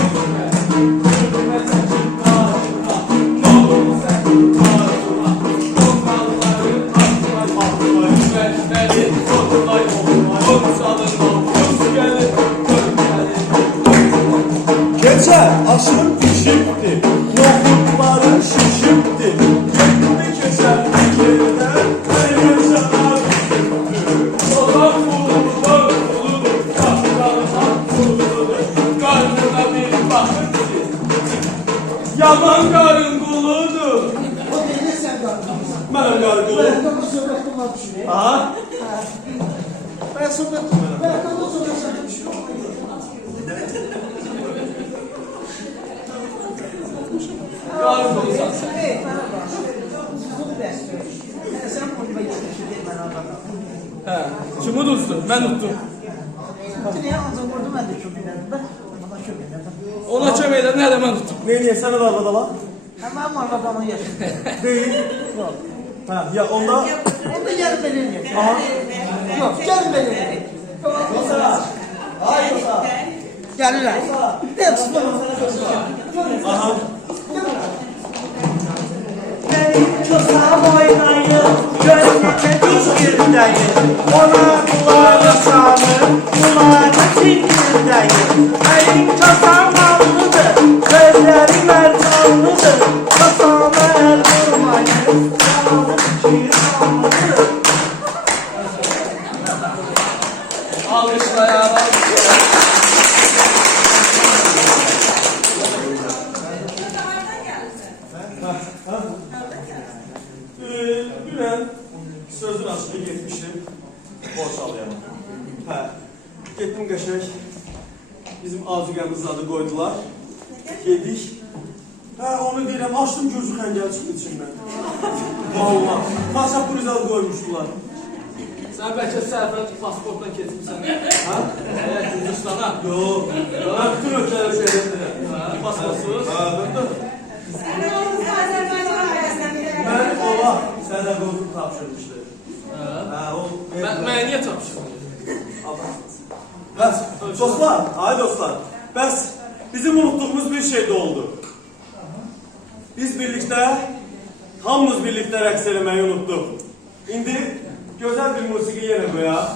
Yürümesin karşına, ne olur sen karşına. Goncaların aklına, güvenlerin kolay olma. Goncanın oğlusu gelir, Gece aşırı pişikti, nohutları şişikti. Gitti geçerdi yerden, her yaşanar düşüktü. Ozan kuludur, kuludur, kapılarından kuludur. Karnına bir bakır ki, yaman karın kuludur. O değil sen kardeşim. Mənim qarqılım. Ben de bu söhbetim var bir şey. Aha. Ben söhbetim var. Ben de bu söhbetim bir şey. Karın kulusan sen. Evet, bana bak. Bunu besliyor. Sen bunu bekliyorsun. Ben anladım. He, kimi tutdun? Mən tutdum. Niye ağzını vurdu ben de çok ilerledim. Bana çok ilerledim. Ona kömək elədim, nə də mən tutdum. Neyləyək, səni də arada la? Hemen var adamın yaşında. Deyil. Yok. Ha, ya onda... Onda gel benim yaşında. Aha. Yok, gel benim yaşında. Yosa. Ay yosa. Gelirler. Hepsi bana. Aha. Benim çosam oynayır, gözüme düzgürdeyim. Ona kulağına sanır, kulağına çingildeyim. Benim çosam allıdır, gözleri mercanlıdır. Çosama el vurmayın, yanalım ki allıdır. Alkışlayalım. Dünən sözün açığı getmişdim Borçalıya. Hə, getdim qəşəng. Bizim azuqəmizin adı qoydular. Yedik. Hə, onu deyirəm, açdım gözü xəngəl çıxdı içimdən. Valla. Pasapuriz adı qoymuşdular. Sən bəlkə sərfət pasportdan keçmişsən. Hə? Gürcüstana. Yox. Mən bütün ölkələri seyretdim. Pasportsuz. Hə, bəndə. Mən ola sənə qovub tapşırmışdı. Hə, o... Mən niyə tapışırım? Bəs, dostlar, ay dostlar, bəs bizim unuttuğumuz bir şey de oldu. Biz birlikte, hamımız birlikte rəqs eləməyi unuttuk. İndi gözəl bir musiqi yenə qoyaq.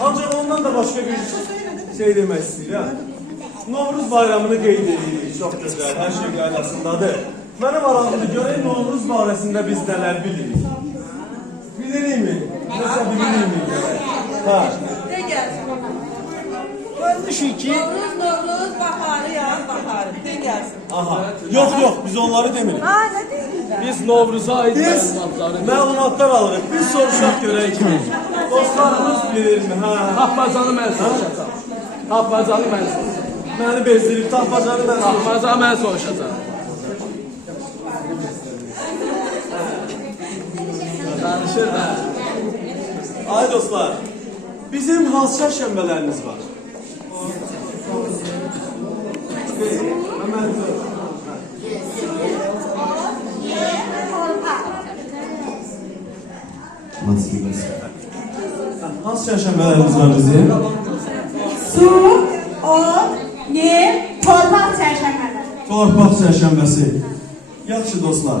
Ancak ondan da başka bir şey demek istiyorum. Novruz bayramını qeyd edirik. Çox gözəl, hər şey qaydasındadır. Mənim aramda görək Novruz barəsində biz nələr bilirik. Bilirikmi? Nəsə bilirikmi? Ha. De gəlsin. Görmüşük ki... Novruz, baharı, yaz, baharı. De gəlsin. Aha. Yox, biz onları demirik. Ha, nə deyirlər? Biz Novruza aid məlumatlar alırıq. Biz soruşaq görək ki, dostlarımız bilirmi? Tapmacanı mən soruşacağım. Tapmacanı mən soruşacağım. Məni bezdirib, tapmacanı mən soruşacağım. Tapmacanı mən soruşacağım. Danışır da. Ay dostlar, bizim hansı şənbələrimiz var? Hemen hansı çərşənbələrimiz var bizim? Su, ot, yer, torpaq çərşənbələri. Torpaq çərşənbəsi. Yaxşı dostlar,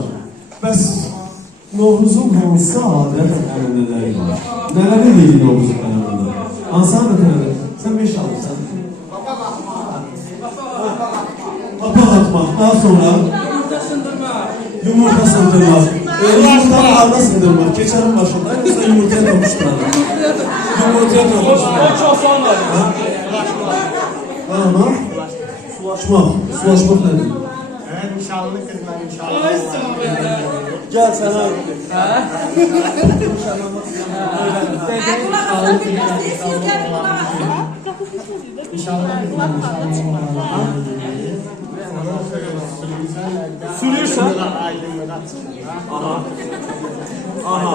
bəs Novruzun hansı adət ənənələri var? Nələri deyil Novruzun ənənələri? Hansı adət ənənələri? Sən 5 alırsan. Papaq atmaq, daha sonra yumurta sındırmaq. Yumurtanı harda sındırmaq? Keçərin başında, yoxsa yumurtaya toxuşduraq? Yumurtaya toxuşduraq. O çox sonra. Ama sulaşmaq. Sulaşmaq nədir? Nişanlıdır mən nişanlı. Gəl sənə aiddir. Sürürsən? Aha. Aha.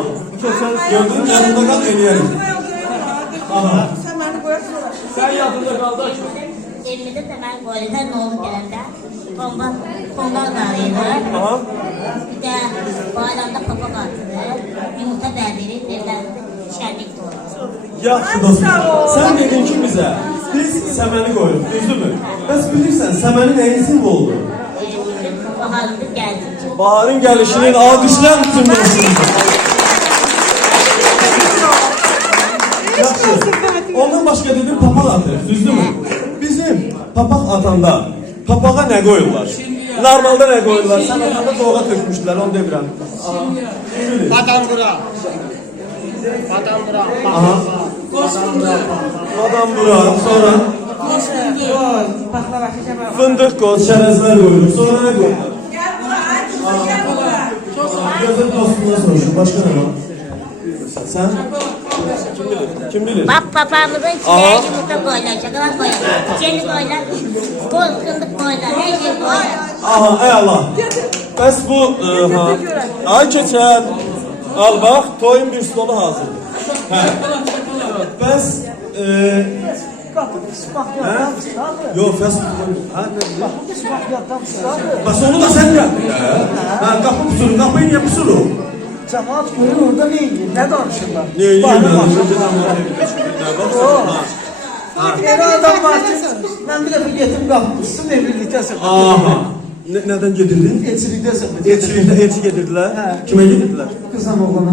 Gördün mü? Yanında kal eləyərik. Aha. Sən məni qoyarsan. Sən yadında qaldı ki. Evimizdə də mən qoyular nə olub gələndə tonlar qarıydı. Aha. Bir də bayramda papaq atılır, yumurta Yaxşı dostum. Sən dedin ki bizə, biz səməni qoyuruq, düzdürmü? Bəs bilirsən, səmənin nəyin simvoludur? Baharın geldi. Baharın gəlişinin alqışlayan bütün dostum. Yaxşı. Ondan başqa dedim papaq atırıq, düzdürmü? Bizim papaq atanda papağa nə qoyurlar? Normalda nə qoyurlar? Sən atanda doğğa tökmüşdülər, onu demirəm. Badambura. Badambura. Aha. Badambura, sonra fındıq qoz, şərəzlər qoyulur. Sonra nə qoyurlar? Gözün dostundan soruşun, başqa nə var? Sən? Kim bilir? Bak papağımızın içine yumurta koyular, şokolat koyular, çiçeğini koyular, koz, fındık koyular, her şey koyular. Aha, əla. Bəs bu, ay keçən, al bax, toyun bir stolu hazırdır. Hə. Bəs, Kapı kısmak yapmışlar. yox, fast food. Kapı kısmak yapmışlar. Bəs onu da sən gəldin. Hə, qapı pusuru, qapıyı niyə pusuru? Cemaat görür orada ne yiyor? Ne danışırlar? Ne yiyor? Bir adam var ki ben bir defa getim kapmışsın evlilikte sepet. Aha. Nədən gedirdin? Elçilikte sepet. Elçi gedirdilər. Kimə gedirdilər? Kızım oğlana.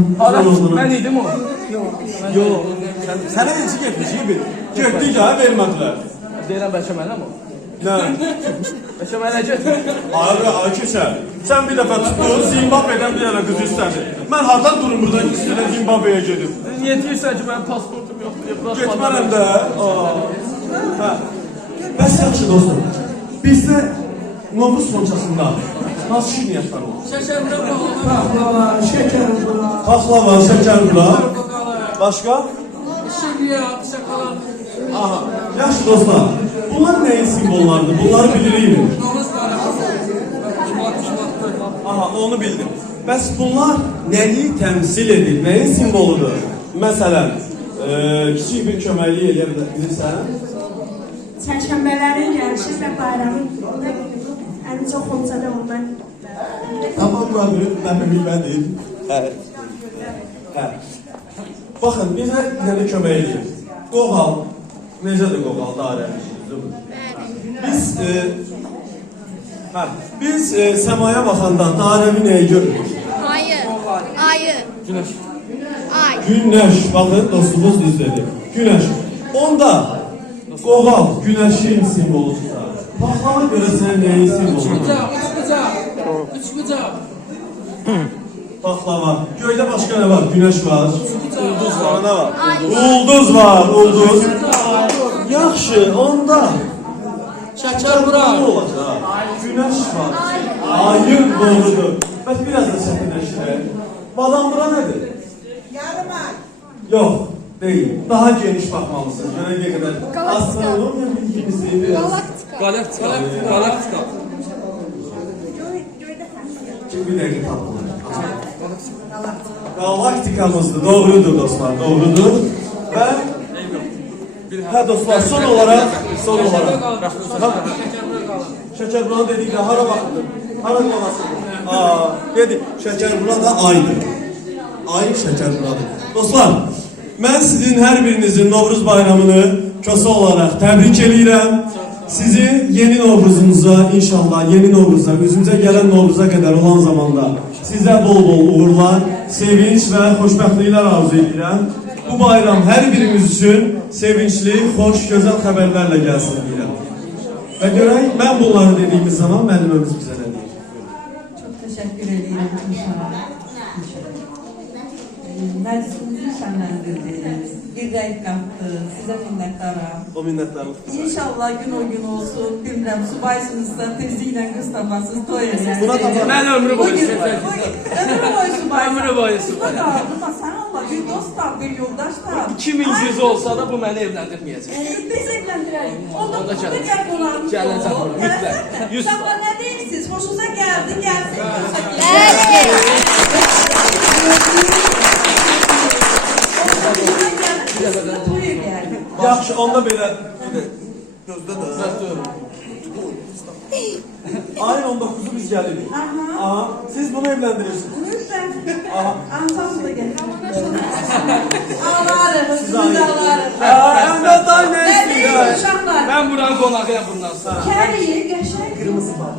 Mən idim o. Yox. Sənə elçi getmiş gibi. Getdik ya, vermədilər. Deyirəm bəlkə mənəm o. Nə? Bəlkə mənə getmir. Ay keçər. Sən bir dəfə tutdun, Zimbabwe'dən bir dənə qız istədin. Mən hardan durum buradan istəyirəm Zimbabwe'yə gedim. Niyə deyirsən ki, mənim pasportum yoxdur? Getmərəm də. Hə. Bəs yaxşı dostum. Bizdə Novruz fonçasında hansı şirniyyatlar olur? Baklava, şeker bura. Paxlava, şəkər bura. Başqa? Şirniyyat, şokolad. Aha. Yaxşı dostlar. Bunlar nəyin simvollarıdır? Bunları bilirik mi? Aha, onu bildim. Bəs bunlar nəyi təmsil edir? Nəyin simvoludur? Məsələn, kiçik bir köməklik eləyə bilirsən? Çərşənbələrin gəlişi və bayramın ən çox olsa da ondan. Tamam, mən bilmədim. Hə. Baxın, bizə nədə kömək edir? Qoğal. Necədir qoğal dairəmişik? Biz səmaya baxanda dairəvi nəyi görürük? Ayı. Günəş. Günəş, baxın, dostumuz düzdədir. Günəş. Onda qoğal, günəşin simvoludursa, baxlama görə sən nəyin simvoludur? Üç bucaq. Baxlama. Göydə başqa nə var? Günəş var. Ulduz var. Nə var? Ulduz var, ulduz. Yaxşı, onda Şəkər bura. nə olacaq? Günəş var. Ayın doğrudur. Bəs biraz da çətinləşdirək. Badambura nədir? Yarım ay. Yox, deyil. Daha geniş baxmalısınız. Görək nə qədər. Astronomiya bilgimizi biraz. Galaktika. Bir dəqiqə tapılır. Galaktikamızdır, doğrudur dostlar, doğrudur. Və hə dostlar, son olaraq Şəkər buranı dedik də, hara baxdı? Hara qalası? Dedik, Şəkər bura da aydır. Ay Şəkər buradır. Dostlar, mən sizin hər birinizin Novruz bayramını kösə olaraq təbrik edirəm. Sizi yeni Novruzunuza, inşallah yeni Novruza, üzümüzə gələn Novruza qədər olan zamanda sizə bol-bol uğurlar, sevinç və xoşbəxtliklər arzu edirəm. Bu bayram hər birimiz üçün sevinçli, xoş, gözəl xəbərlərlə gəlsin deyirəm. Və görək, mən bunları dediyimiz zaman müəlliməmiz bizə nə deyir? Çok teşekkür ederim inşallah. Məclisimizi şənləndirdiniz, bir rəng qatdı, sizə minnətdaram. O minnətdarlıq bizə. İnşallah gün o gün olsun, bilmirəm, subaysınızsa tezliklə qız tapasınız, toy edəsiniz. Mən ömrü boyu Ömrü boyu subaysın. Ömrü boyu subaysın. Ama sen Allah, bir dost tap, bir yoldaş tap. 2000 yüz olsa da bu məni evləndirməyəcək. Biz evləndirərik. Onda gəlin. gəl dolanmış Gəlin, olur. mütləq. Sen bana ne deyirsiniz? Hoşunuza geldi, gelsin. Yaxşı, onda belə gözdə də. Ayın 19'u biz gəlirik. Aha. Siz bunu evləndirirsiniz. Lütfen. Aha. Ansam da gelin. Ağlarım, özümüz ağlarım. Əhməd ay nə Nə deyir istəyir? uşaqlar? Mən buranın qonağıyam bundan sonra. Kəriyi, qəşəng. Qırmızı Bax,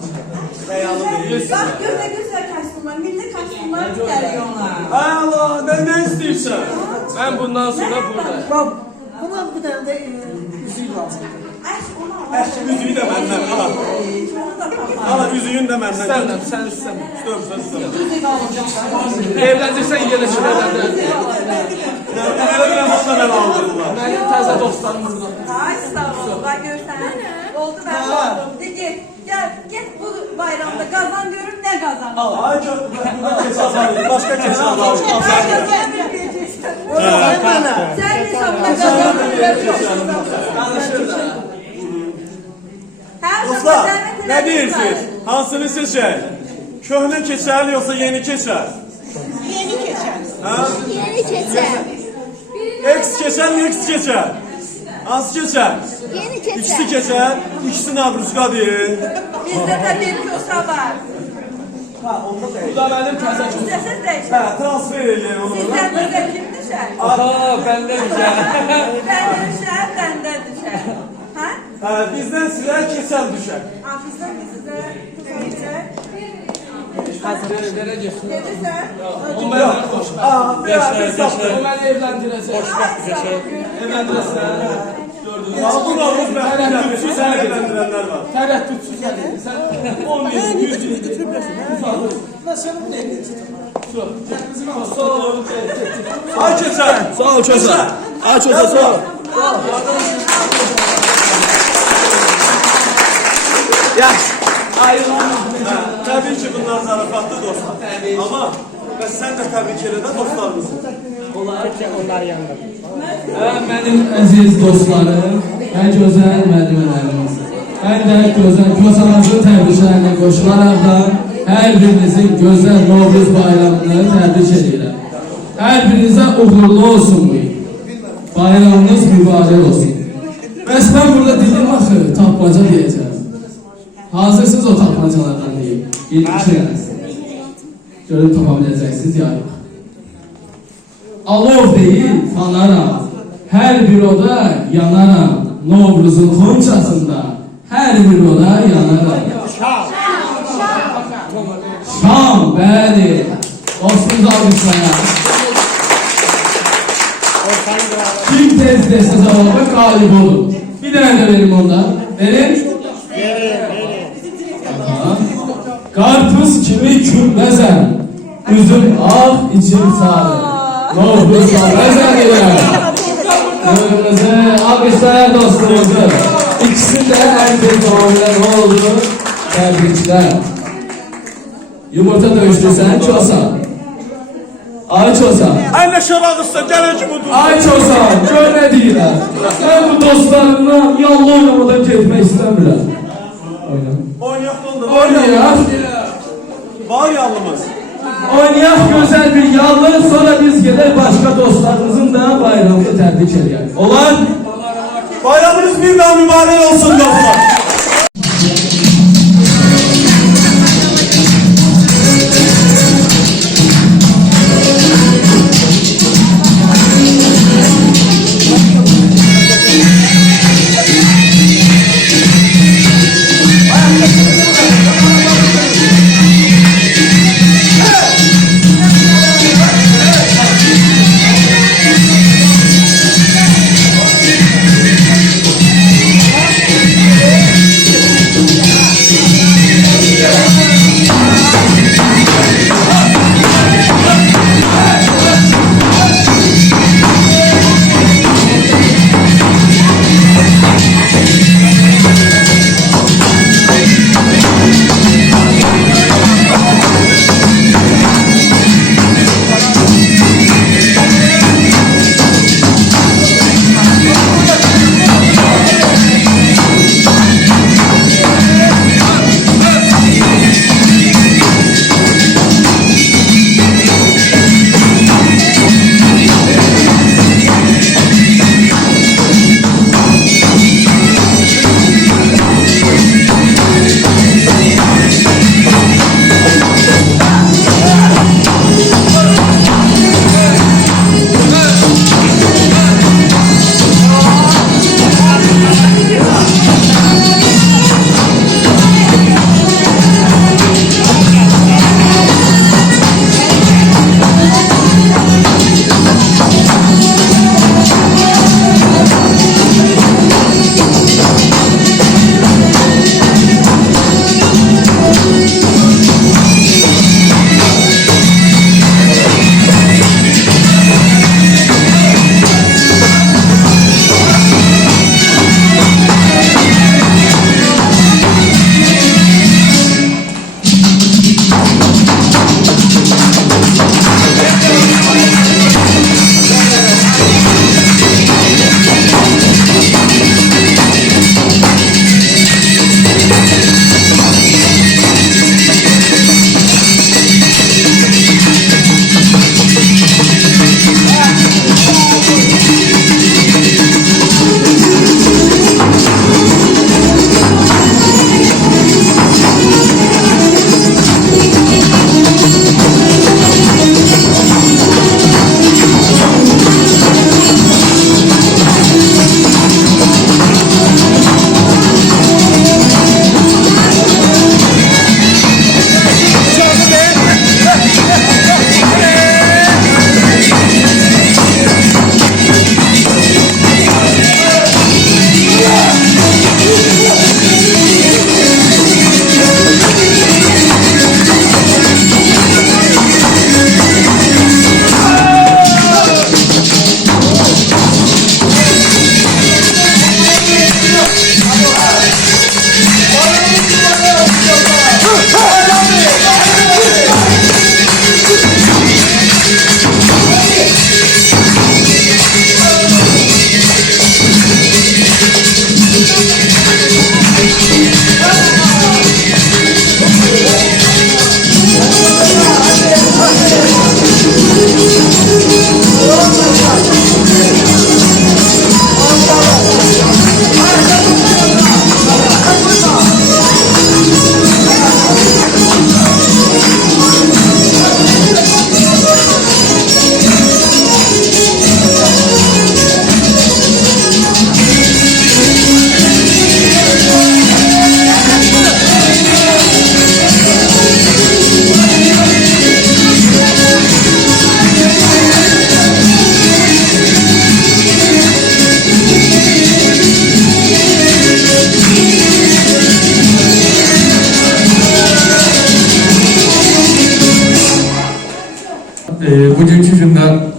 gör nə gözəl kostyumlar, milli kostyumlar gəlir ona. Ay Allah, nə istəyirsən? Mən bundan sonra buradayım. Buna bir tane de üzüğü lazım. Üzüyü də məndən, ala. Ala, üzüyün də məndən. İstəmirəm, sən istəmirəm. İstəmirəm. Evləndirsən yenə ki, evləndirəm. Elə biləm, onunla mən aldırırlar. Mənim təzə dostlarım burada. Ay sağ ol, bax görsən. Oldu mən oldum. De get, get bu bayramda qazan görüm nə qazan. Ay, burada keçə alayım, başqa keçə alayım. Sən hesabla qazan görürəm. Dostlar, nə deyirsiniz? Hansını seçək? Köhnə keçər, yoxsa yeni keçər? Yeni keçər. Hə? Yeni keçər. X keçər, X keçər. Hansı keçər? Yeni keçər. İkisi keçər, ikisi nabruzqadır. Bizdə də bir kosa var. Onda da Bu da mənim təzə dostum. İstəsiz dəyişək. hə, transfer eləyək onu. Sizdən bizə kim düşər? Aha, bəndə düşər. Bəndə düşər, bəndə düşər. Hə? Hə, bizdən sizə keçər düşər. Bizdən sizə düşər. Nereye geçsin? Gedirsən? O məndən xoşbəxt. Aa, bir saptı. O məni evləndirəcək. Evləndirəsən. Gördünüz. Aa, bu Navruz məhdədə bütün səni evləndirənlər var. Tərəddüdsüz sən. Sən 10 il, 100 il. Ben seni bunu ekleyeceğim. Sağ ol. Ay keçər. Sağ ol Kösə. Ay Kösə sağ ol. Yaxşı. Ayrılanma. Təbii ki, bunlar zarafatlı dostlar. Amma bəs sən də təbrik elə də dostlarımızı. Mənim əziz dostlarım, ən gözəl müəllimlərimiz, ən də gözəl Kösəmizin təbriklərinə qoşularaq da hər birinizin gözəl Novruz bayramını təbrik edirəm. Hər birinizə uğurlu olsun bu il. Bayramınız mübarək olsun. Bəs mən burada dedim axı, tapmaca deyəcəm. Hazırsınız o tapmacalardan deyim. 72 dənə. Görüb tapa biləcəksiniz ya yox. Alov deyil, fanaram. Hər bir oda yanaram. Novruzun xonçasında hər bir oda yanaram. Şam, bəli. Dostumuz almışlar. Kim tez desə cavabı qalib olur. Bir dənə də verim onda. Verin. Qarpız kimi kümbləzəm. Üzüm ağ, içim sarı. Novruz bəzən elə. Qırmızı, alqışlayar dostumuzu. İkisi də ən tez tamamlayan oldu. Təbriklər. Yumurta döyüşdürsən, Kösə. Ay Kösə. Ay nə şəbaqısa, gələn ki budur. Ay Kösə, gör nə deyirlər. Mən bu dostlarımla yallı oynamadan getmək istəmirəm. Oynayaq da onda. Oynayaq. Var yallımız. Oynayaq gözəl bir yallı, sonra biz gedər başqa dostlarımızın da bayramını təbrik edək. Olar? Bayramınız bir daha mübarək olsun dostlar.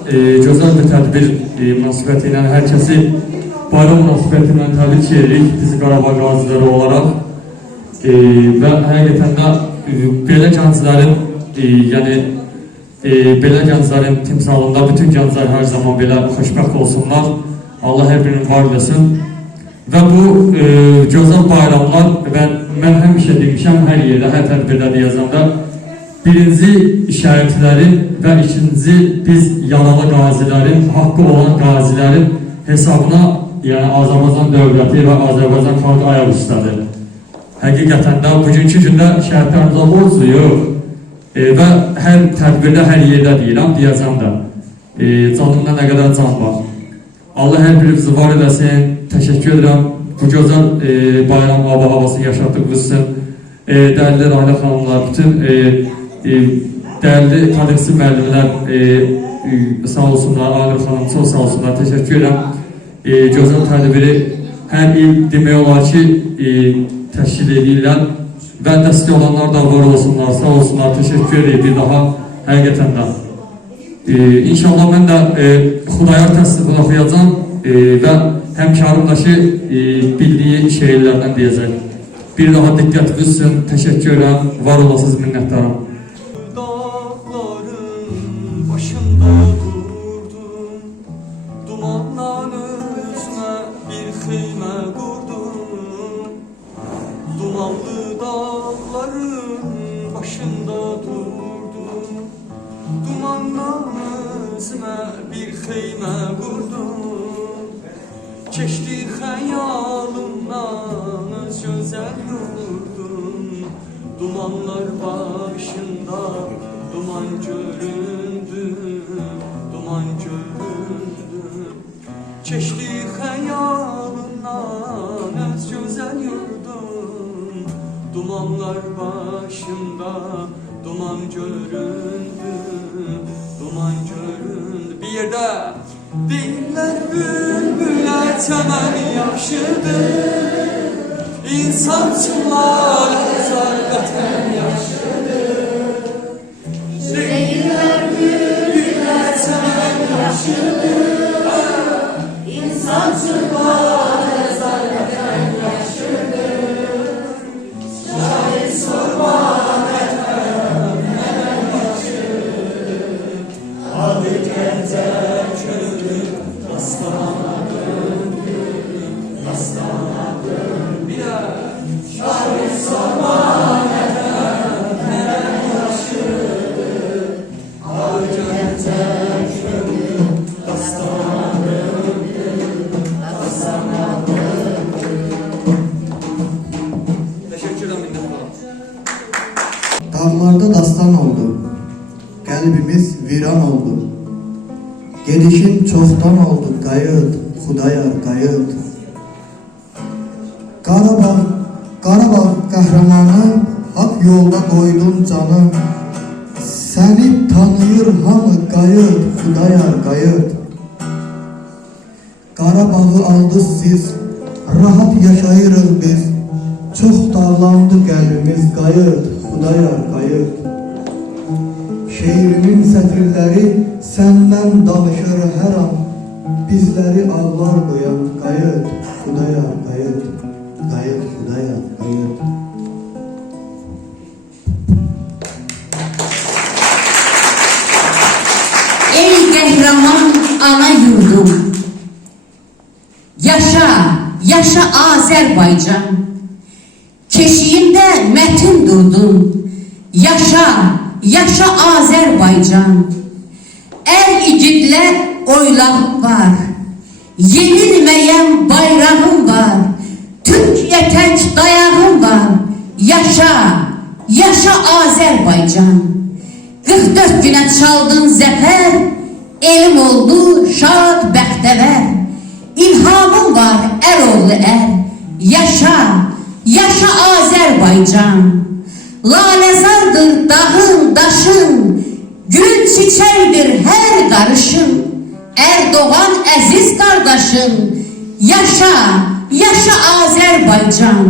gözəl bir tədbir münasibəti ilə hər kəsi bayram münasibəti ilə təbrik edirik biz Qarabağ qaziləri olaraq və həqiqətən də belə gənclərin belə gənclərin timsalında bütün gənclər hər zaman belə xoşbəxt olsunlar. Allah hər birinin var eləsin. Və bu gözəl bayramlar və mən həmişə demişəm hər yerdə, hər tədbirdə deyəcəmdə birinci şəhidlərin və ikinci biz yaralı qazilərin, haqqı olan qazilərin hesabına yəni Azərbaycan dövləti və Azərbaycan xalqı ayaq üstədir. Həqiqətən də bugünkü gündə şəhidlərimizə borcluyuq və hər tədbirdə, hər yerdə deyirəm, deyəcəm də canımda nə qədər can var. Allah hər birimizi var eləsin, təşəkkür edirəm. Bu gözəl bayram havası yaşatdığımız üçün dəyərli Rahlə xanımlar, bütün dəyərli kadrisi müəllimlər sağ olsunlar, Alim xanım çox sağ olsunlar, təşəkkür edirəm. Gözəl tədbiri hər il demək olar ki təşkil edirlər və dəstək olanlar da var olsunlar, sağ olsunlar, təşəkkür edirəm bir daha həqiqətən də. İnşallah mən də Xudayar təsdiqini oxuyacağım və həmkarım da ki bildiyi şeirlərdən deyəcək. Bir daha diqqətiniz üçün təşəkkür edirəm, var olasınız, minnətdarım. Dağların başında durdum, dumanların üzünə bir xeymə qurdum. Dumanlı dağların başında durdum, dumanların üzünə bir xeymə qurdum. Keçdi xəyalımdan öz gözəl yurdum, dumanlar başında duman göründü, duman göründü. Keçdi xəyalımdan öz gözəl yurdum, dumanlar başında duman göründü, duman göründü. Bir yerdə deyirlər bülbülə çəmən yaxşıdır, İnsan çınlar həzar qətən yaxşıdır. Deyirlər bülbülə çəmən yaxşıdır, İnsan çınlar həzar qətən yaxşıdır. Şahid sorma qətən məndən yaxşıdır, adı gəncə dastana döndü, dastana döndü. Şahid sorma neden, neden yaşıdır. Adı gəncə köydü, dastana döndü, dastana döndü. Teşekkür ederim minnettarım. Dağlarda dastan oldu, qəlbimiz viran oldu. Gedişin çoxdan oldu, qayıt, Xudayar, qayıt. Qarabağ qəhrəmanı, haqq yolda qoydun canı. Səni tanıyır hamı, qayıt, Xudayar, qayıt. Qarabağı aldız siz, rahat yaşayırıq biz. Çox dağlandı qəlbimiz, qayıt, Xudayar, qayıt. Şeirimin sətirləri səndən danışır hər an, bizləri ağlar qoyan, qayıt, Xudayar, qayıt, qayıt, Xudayar, qayıt. Ey qəhrəman ana yurdum, yaşa, yaşa Azərbaycan. Keşiyində mətin durdun, yaşa, yaşa Azərbaycan. Er igidlər oylağım var, yenilməyən bayrağım var, Türkiyə tək dayağım var. Yaşa, yaşa Azərbaycan. 44 günə çaldın zəfər, elim oldu şad bəxtəvər. İlhamım var əroğlu ər, yaşa, yaşa Azərbaycan. Lalezardır dağın, daşın, gül çiçəkdir hər qarışın. Erdoğan əziz qardaşın, yaşa, yaşa Azərbaycan.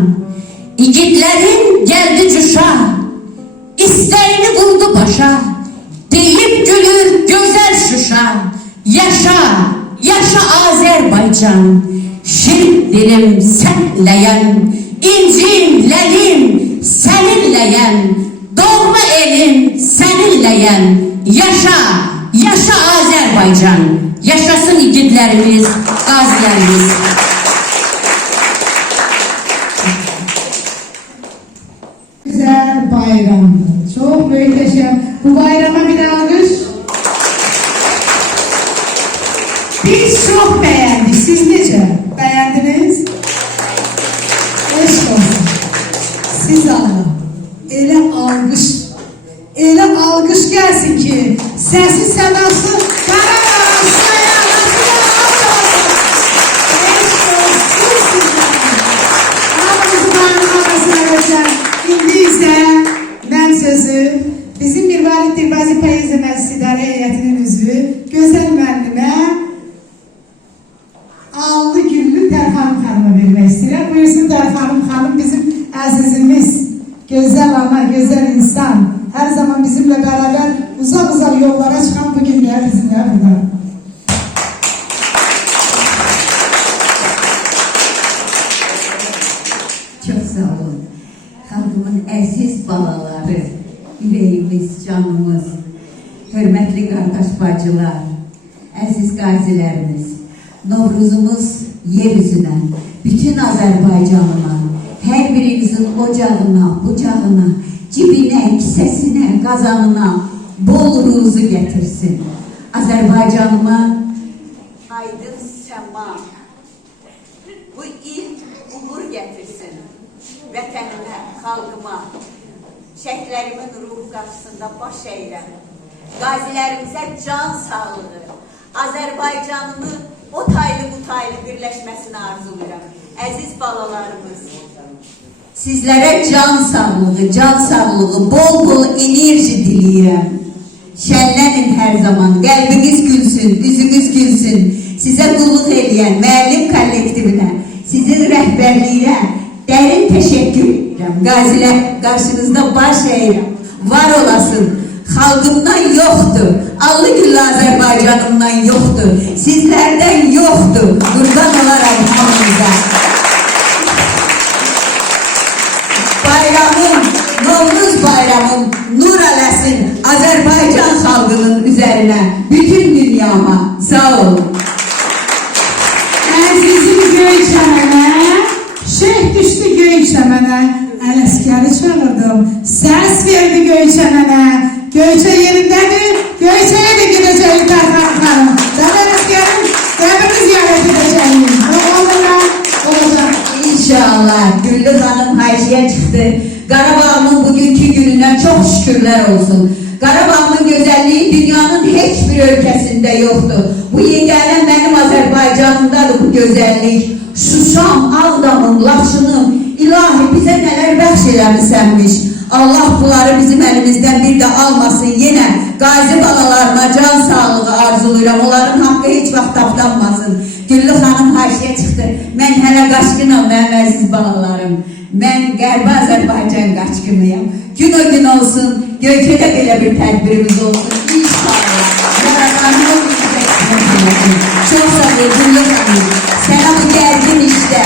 İgidlərin gəldi cuşa, istəyini qurdu başa, deyib gülür gözəl Şuşa. Yaşa, yaşa Azərbaycan, şirin dilim sənləyən, incim, ləlim səninləyən, doğma elim səninləyən. Yaşa, yaşa Azərbaycan, yaşasın igidlərimiz, qazilərimiz. Güzel bayramdı. Çok muhteşem. Bu bayrama bir alkış. Biz çok beğendik. Siz nece? Beğendiniz? Eşk olsun. Siz Allah. Ele alkış gelsin ki sesi sedası Karabağ sayarası da olsun. Eşk olsun sizden. Ağzınızı bağırma arasına vereceğim. İndi ise mən sözü bizim bir validdir Bazi Payız Məclis İdarə Heyətinin üzvü gözəl müəllimə Allı Güllü Tərxanım xanıma vermək istəyirəm. Buyursun Tərxanım xanım bizim əzizimiz, gözəl ana, gözəl insan, hər zaman bizimlə bərabər uzaq yollara çıxan bugün də bizimlə burada. Çok sağ olun. Xalqımın əziz balaları, ürəyimiz, canımız, hörmətli qardaş bacılar, əziz qazilərimiz, Novruzumuz yer üzünə, bütün Azərbaycanına, hər birinizin ocağına, bucağına, cibinə, kisəsinə, qazanına bol ruzu gətirsin. Azərbaycanıma aydın səma, bu il uğur gətirsin. Vətənimə, xalqıma, şəhidlərimin ruhu qarşısında baş əyirəm. Qazilərimizə can sağlığı, Azərbaycanını o taylı bu taylı birləşməsini arzulayıram. Əziz balalarımız, sizlərə can sağlığı, bol enerji diləyirəm. Şənlənin hər zaman, qəlbiniz gülsün, üzünüz gülsün. Sizə qulluq edən müəllim kollektivinə, sizin rəhbərliyinə dərin təşəkkür edirəm. Qazilər qarşınızda baş əyirəm. Var olasın. Xalqımdan yoxdur. Allı Güllü Azərbaycanımdan yoxdur. Sizlərdən yoxdur. Qurban olaram hamınıza. Bayramın, Novruz bayramın nur eləsin Azərbaycan xalqının üzərinə, bütün dünyama. Sağ olun. Əzizim Göyçəmənə, şeyh düşdü Göyçəmənə, Ələskəri çağırdım, səs verdi Göyçəmənə. Göyçə yerindədir, Göyçəyə də gedəcəyik Tərxan xanım. Ben Ələskərim, qəbrini ziyarət edəcəyim. Olacaq. İnşallah Güllü Hanım Hayşiyə çıxdı. Qarabağımın bugünkü günündən çox şükürlər olsun. Qarabağımın gözəlliyi dünyanın heç bir ölkəsində yoxdur. Bu yeganə mənim Azərbaycanımdadır bu gözəllik. Şuşam, Ağdamım, Laçınım, ilahi bizə nələr bəxş eləmisənmiş. Allah bunları bizim əlimizdən bir də almasın. Yenə qazi balalarına can sağlığı arzulayıram. Onların haqqı heç vaxt tapdanmasın. Güllü Hanım Hayşiyə çıxdı. Mən hələ qaçqınam, mənim əziz balalarım. Mən Qərbi Azərbaycan qaçqınıyam. Gün o gün olsun, Göyçədə belə bir tədbirimiz olsun. İnşallah. Yaradanın çok sağ ol Güllü Hanım. Sənə bu gərgin işdə,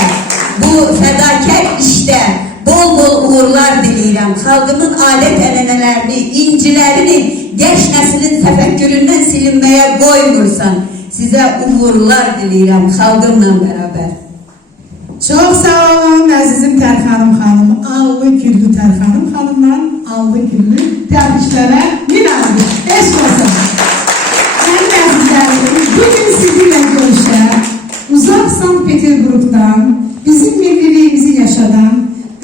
bu fədakar işdə bol uğurlar diləyirəm. Xalqımın adət ənənələrini, incilərini gəç nəslin təfəkküründən silinməyə qoymursan. Sizə uğurlar diləyirəm xalqımla bərabər. Çok sağ olun əzizim Tərxanım xanım. Allı Güllü Tərxanım xanımla Allı Güllü təbriklərə minarlı. Eşq olsun. Mənim əzizlərim, bugün sizinlə görüşə uzaq Sankt-Peterburgdan bizim milliliyimizi yaşadan,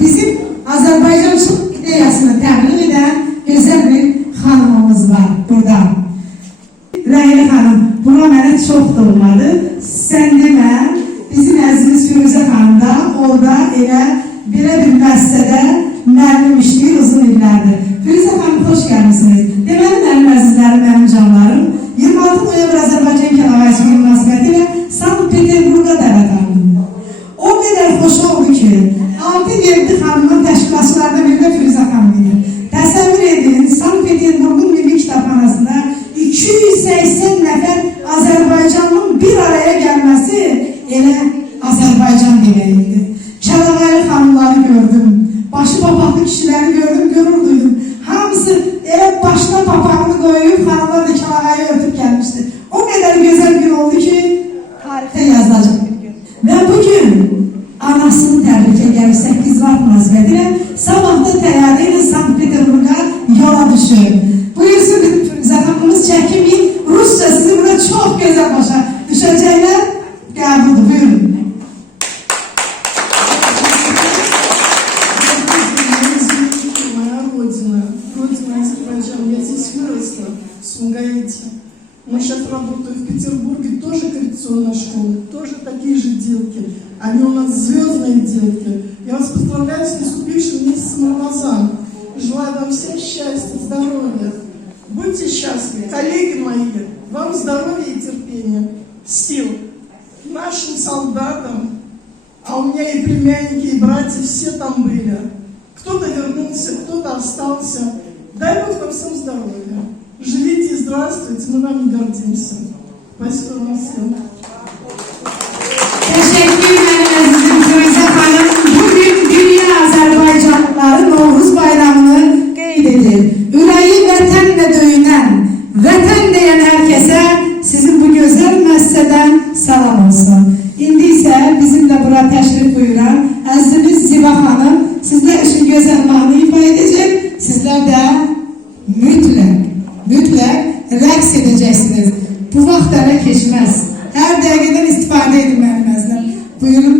bizim Azərbaycançılıq ideyasını təbliğ edən gözəl bir xanımımız var burada. Rəyli xanım, buna mənə çox doğmadı. Sən demə, bizim əzimiz Firuzə xanım da orada elə belə bir müəssisədə müəllim işləyir uzun illərdir. Firuzə xanım, xoş gəlmişsiniz. Deməli, mənim əzizlərim, mənim canlarım, 26 noyabr Azərbaycan Kinovaçı münasibəti ilə Sankt-Peterburg'a dəvət aldım. O qədər xoş oldu ki, 6-7 xanımın təşkilatçılarında biri də Firuzə xanım idi. Təsəvvür edin, Sankt-Peterburg'un Milli Kitabxanasında 280 nəfər Azərbaycan elə Azərbaycan diləyiydi. Kəlağayı xanımları gördüm, başı papaqlı kişiləri gördüm, gurur duydum. Hamısı elə başına papağını qoyub, xanımlar da kəlağayı örtüb gəlmişdi. O qədər gözəl gün oldu ki, tarixdə yazılacaq bir gün. Və bugün anasını təbrik edərək 8 Mart münasibətilə sabahda təyyarə ilə Sankt-Peterburqa yola düşür. Buyursun Firuzə xanımımız çəkimi Rusça sizi burada çox gözəl başa düşəcəklər. Qəbuldur, buyurun. Моя родина, родина Азербайджан. Я здесь выросла, в Сумгаите. Мы сейчас работаем в Петербурге, тоже коррекционная школа, тоже такие же делки. Они у нас звездные делки. Я вас поздравляю с наступившим месяцем Рамазан. Желаю вам всем счастья, здоровья. Будьте счастливы, коллеги мои. Вам здоровья и терпения, сил. Нашим солдатам, а у меня и племянники, и братья, все там были. Кто-то вернулся, кто-то остался. Дай Бог вам всем здоровья. Живите и здравствуйте, мы вами гордимся. Спасибо вам всем. Teşekkür ederim əzizim Firuzə xanım. Bugün dünya Azərbaycanlıları Novruz bayramını qeyd edir. Ürəyi vətənlə döyünən, vətən deyən hər kəsə sizin bu gözəl müəssisədən salam olsun. İndi isə bizimlə bura təşrif buyuran əzizimiz Ziba xanım sizlər üçün gözəl mahnı ifa edəcək. Sizlər də mütləq rəqs edəcəksiniz. Bu vaxt ələ keçməz. Hər dəqiqədən istifadə edilməliməzlər. Buyurun.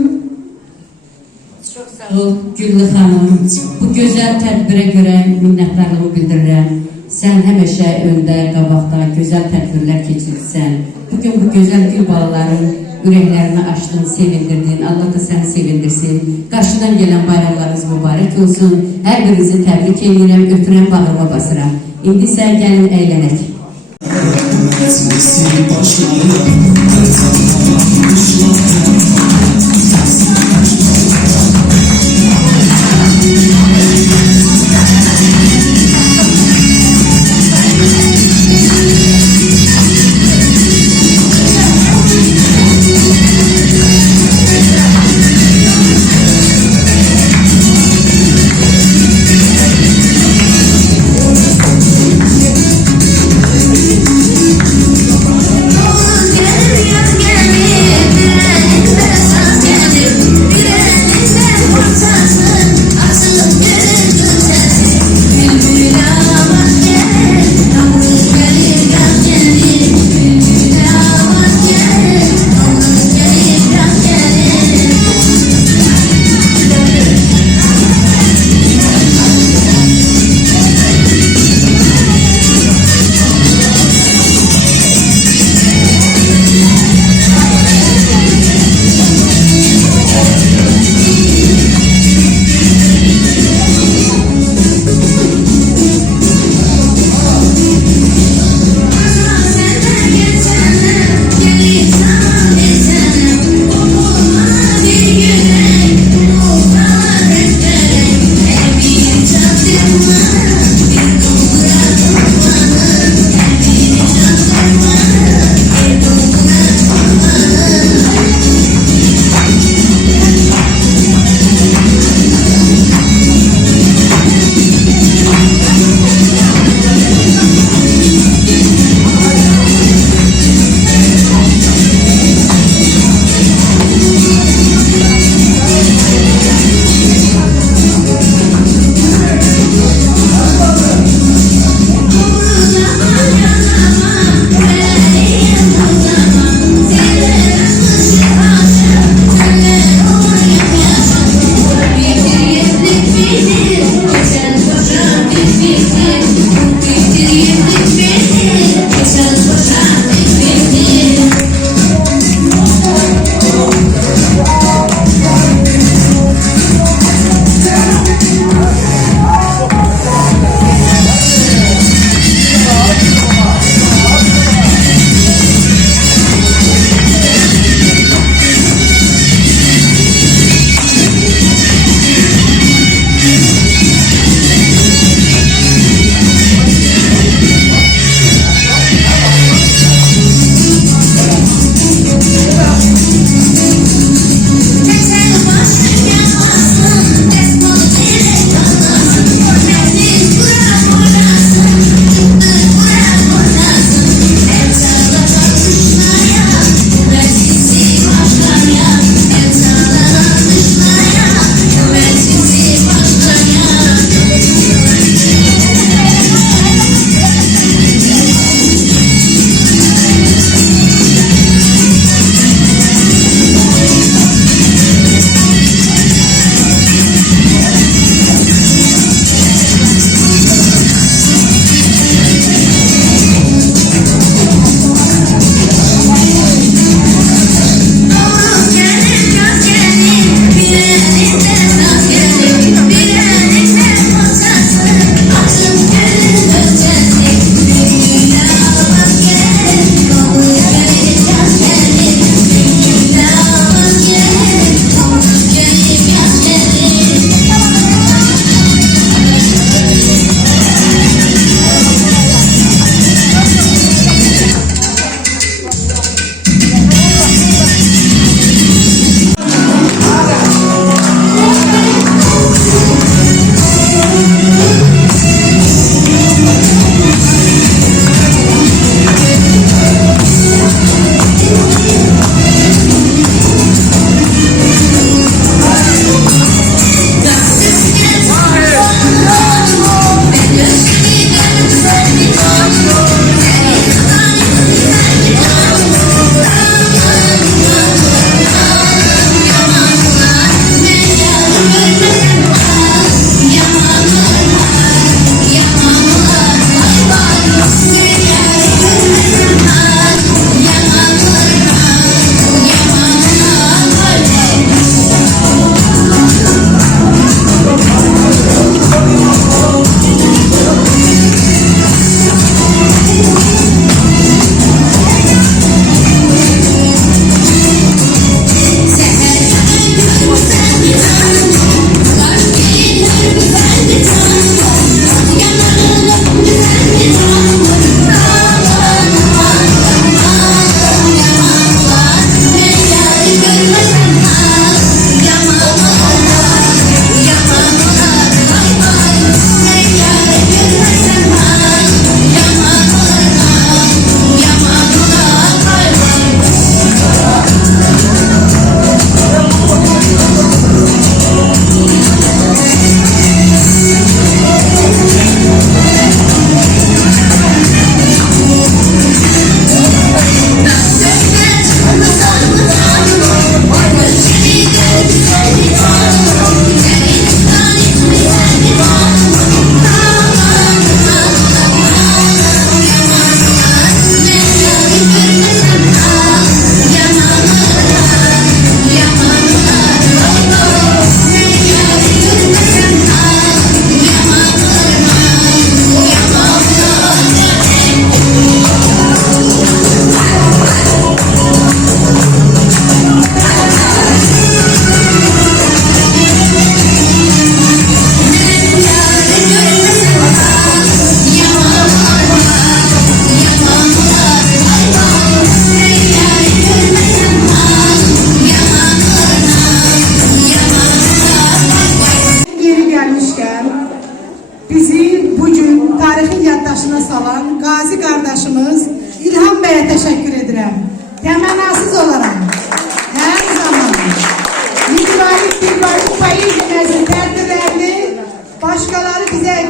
Çox sağ ol Güllü xanım. Bu gözəl tədbirə görə minnətdarlığımı bildirirəm. Sən həmişə öndə, qabaqda gözəl tədbirlər keçirirsən. Bugün bu gözəl gül balaların ürəklərini açdın, sevindirdin. Allah da səni sevindirsin. Qarşıdan gələn bayramlarınız mübarək olsun. Hər birinizi təbrik edirəm, ötürəm, bağrıma basıram. İndi isə gəlin əylənək. Gel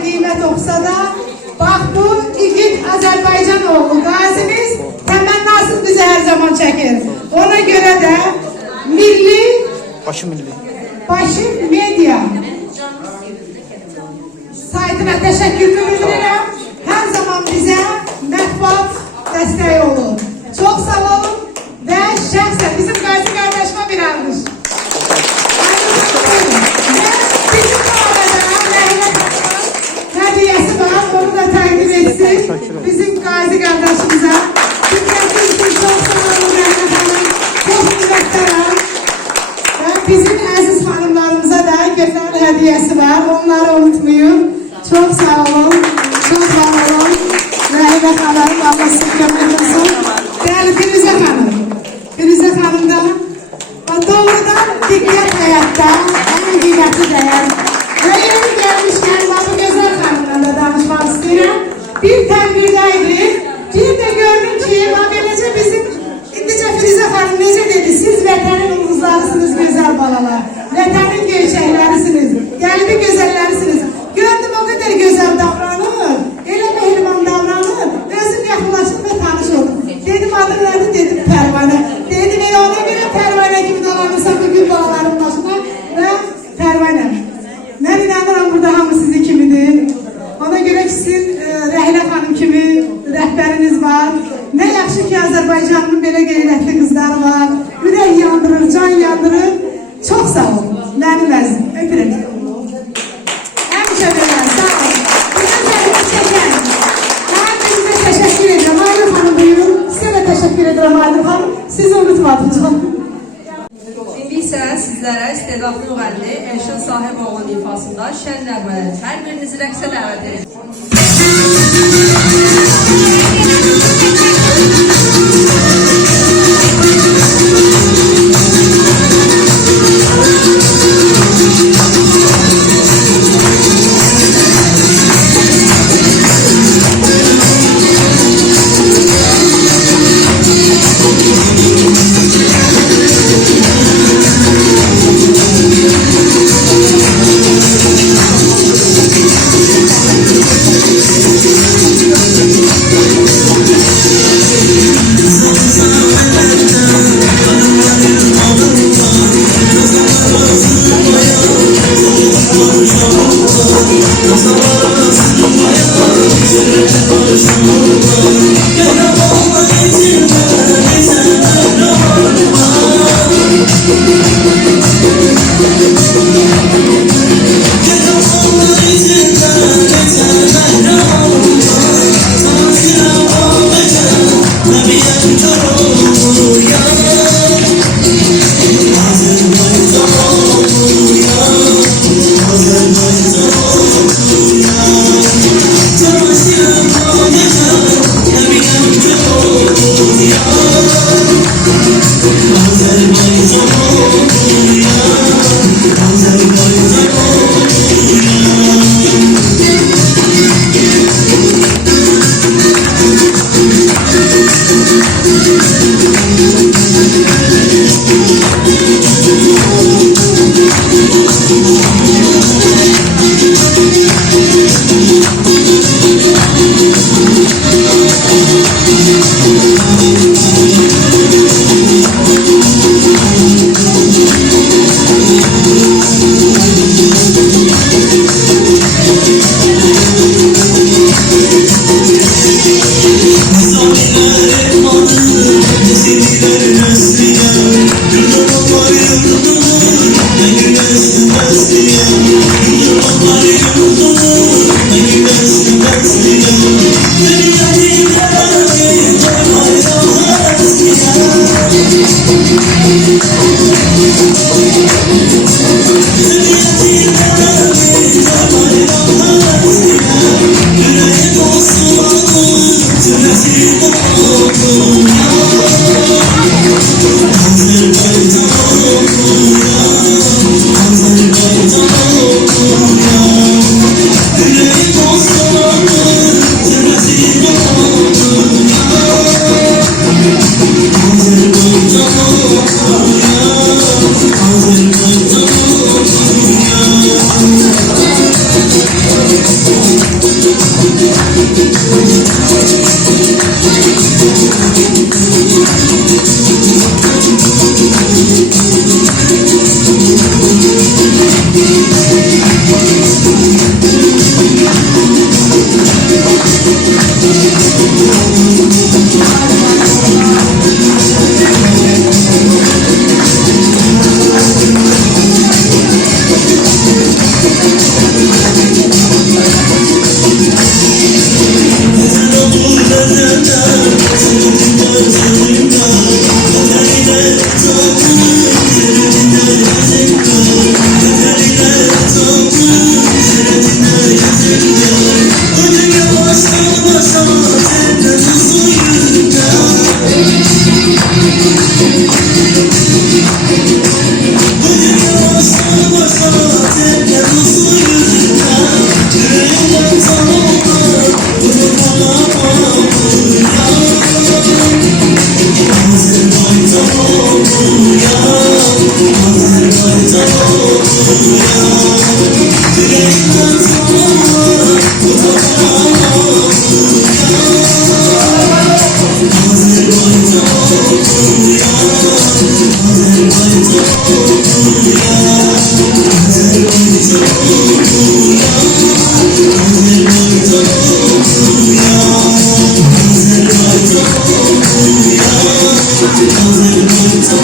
qiymət oxusa da, bax bu igid Azərbaycan oğlu qazimiz təmənnasız bizi hər zaman çəkir. Ona görə də Başı Media saytına təşəkkür edirəm. Hər zaman bizə mətbuat dəstək olur. Çox sağ olun və şəxsən bizim Qazi qardaşıma bir almış. Bizim arada hədiyəsi var, onu da təqdim etsin bizim Qazi qardaşımıza. Diqqətiniz üçün çox sağ olun Rəhmət xanım, çox müvəqqərəm. Və bizim əziz xanımlarımıza da gözəl hədiyəsi var, onları unutmayın. Çok sağ olun, çok sağ olun. Rəhimə xanım, Allah sizi kömək olsun. Değerli Firuze Hanım, Firuze Hanım da doğrudan diqqət həyatda en qiymətli dəyər. Ve yeni gelmişken bu güzel hanımla da danışmak istedim. Bir tədbirdəydi. Bir de gördüm ki, böylece bizim İndice Firuze Hanım necə dedi? Siz vətənin ulduzlarısınız, güzel balalar. Vətənin göyçəklərisiniz, qəlbi gözəllərisiniz. Gördüm o kadar güzel davranır, elə mehriban davranır. Özüm yaxınlaşdım ve tanış oldum. Dedim adı nədir? Dedim Pərvanə. Dedim elə ona göre Pərvanə kimi dolanırsa bugün balaların başına ve Pərvanə. Mən inanıram burada hamı sizi kimidir. Ona göre ki sizin Rəhlə xanım kimi rəhbəriniz var. Ne yaxşı ki Azərbaycanın belə qeyrətli qızları var. Ürək yandırır, can yandırır. Çok sağ olun. Mənim əzim. Öpürəm. Teşekkür ederim Aydın Hanım. Sizi unutmadım canım. İndi isə sizlərə istedadlı müğənni Elşən Sahiboğlu'nun ifasında şən nəğmələr. Hər birinizi rəqsə dəvət edir. Nasıl Azerbaycan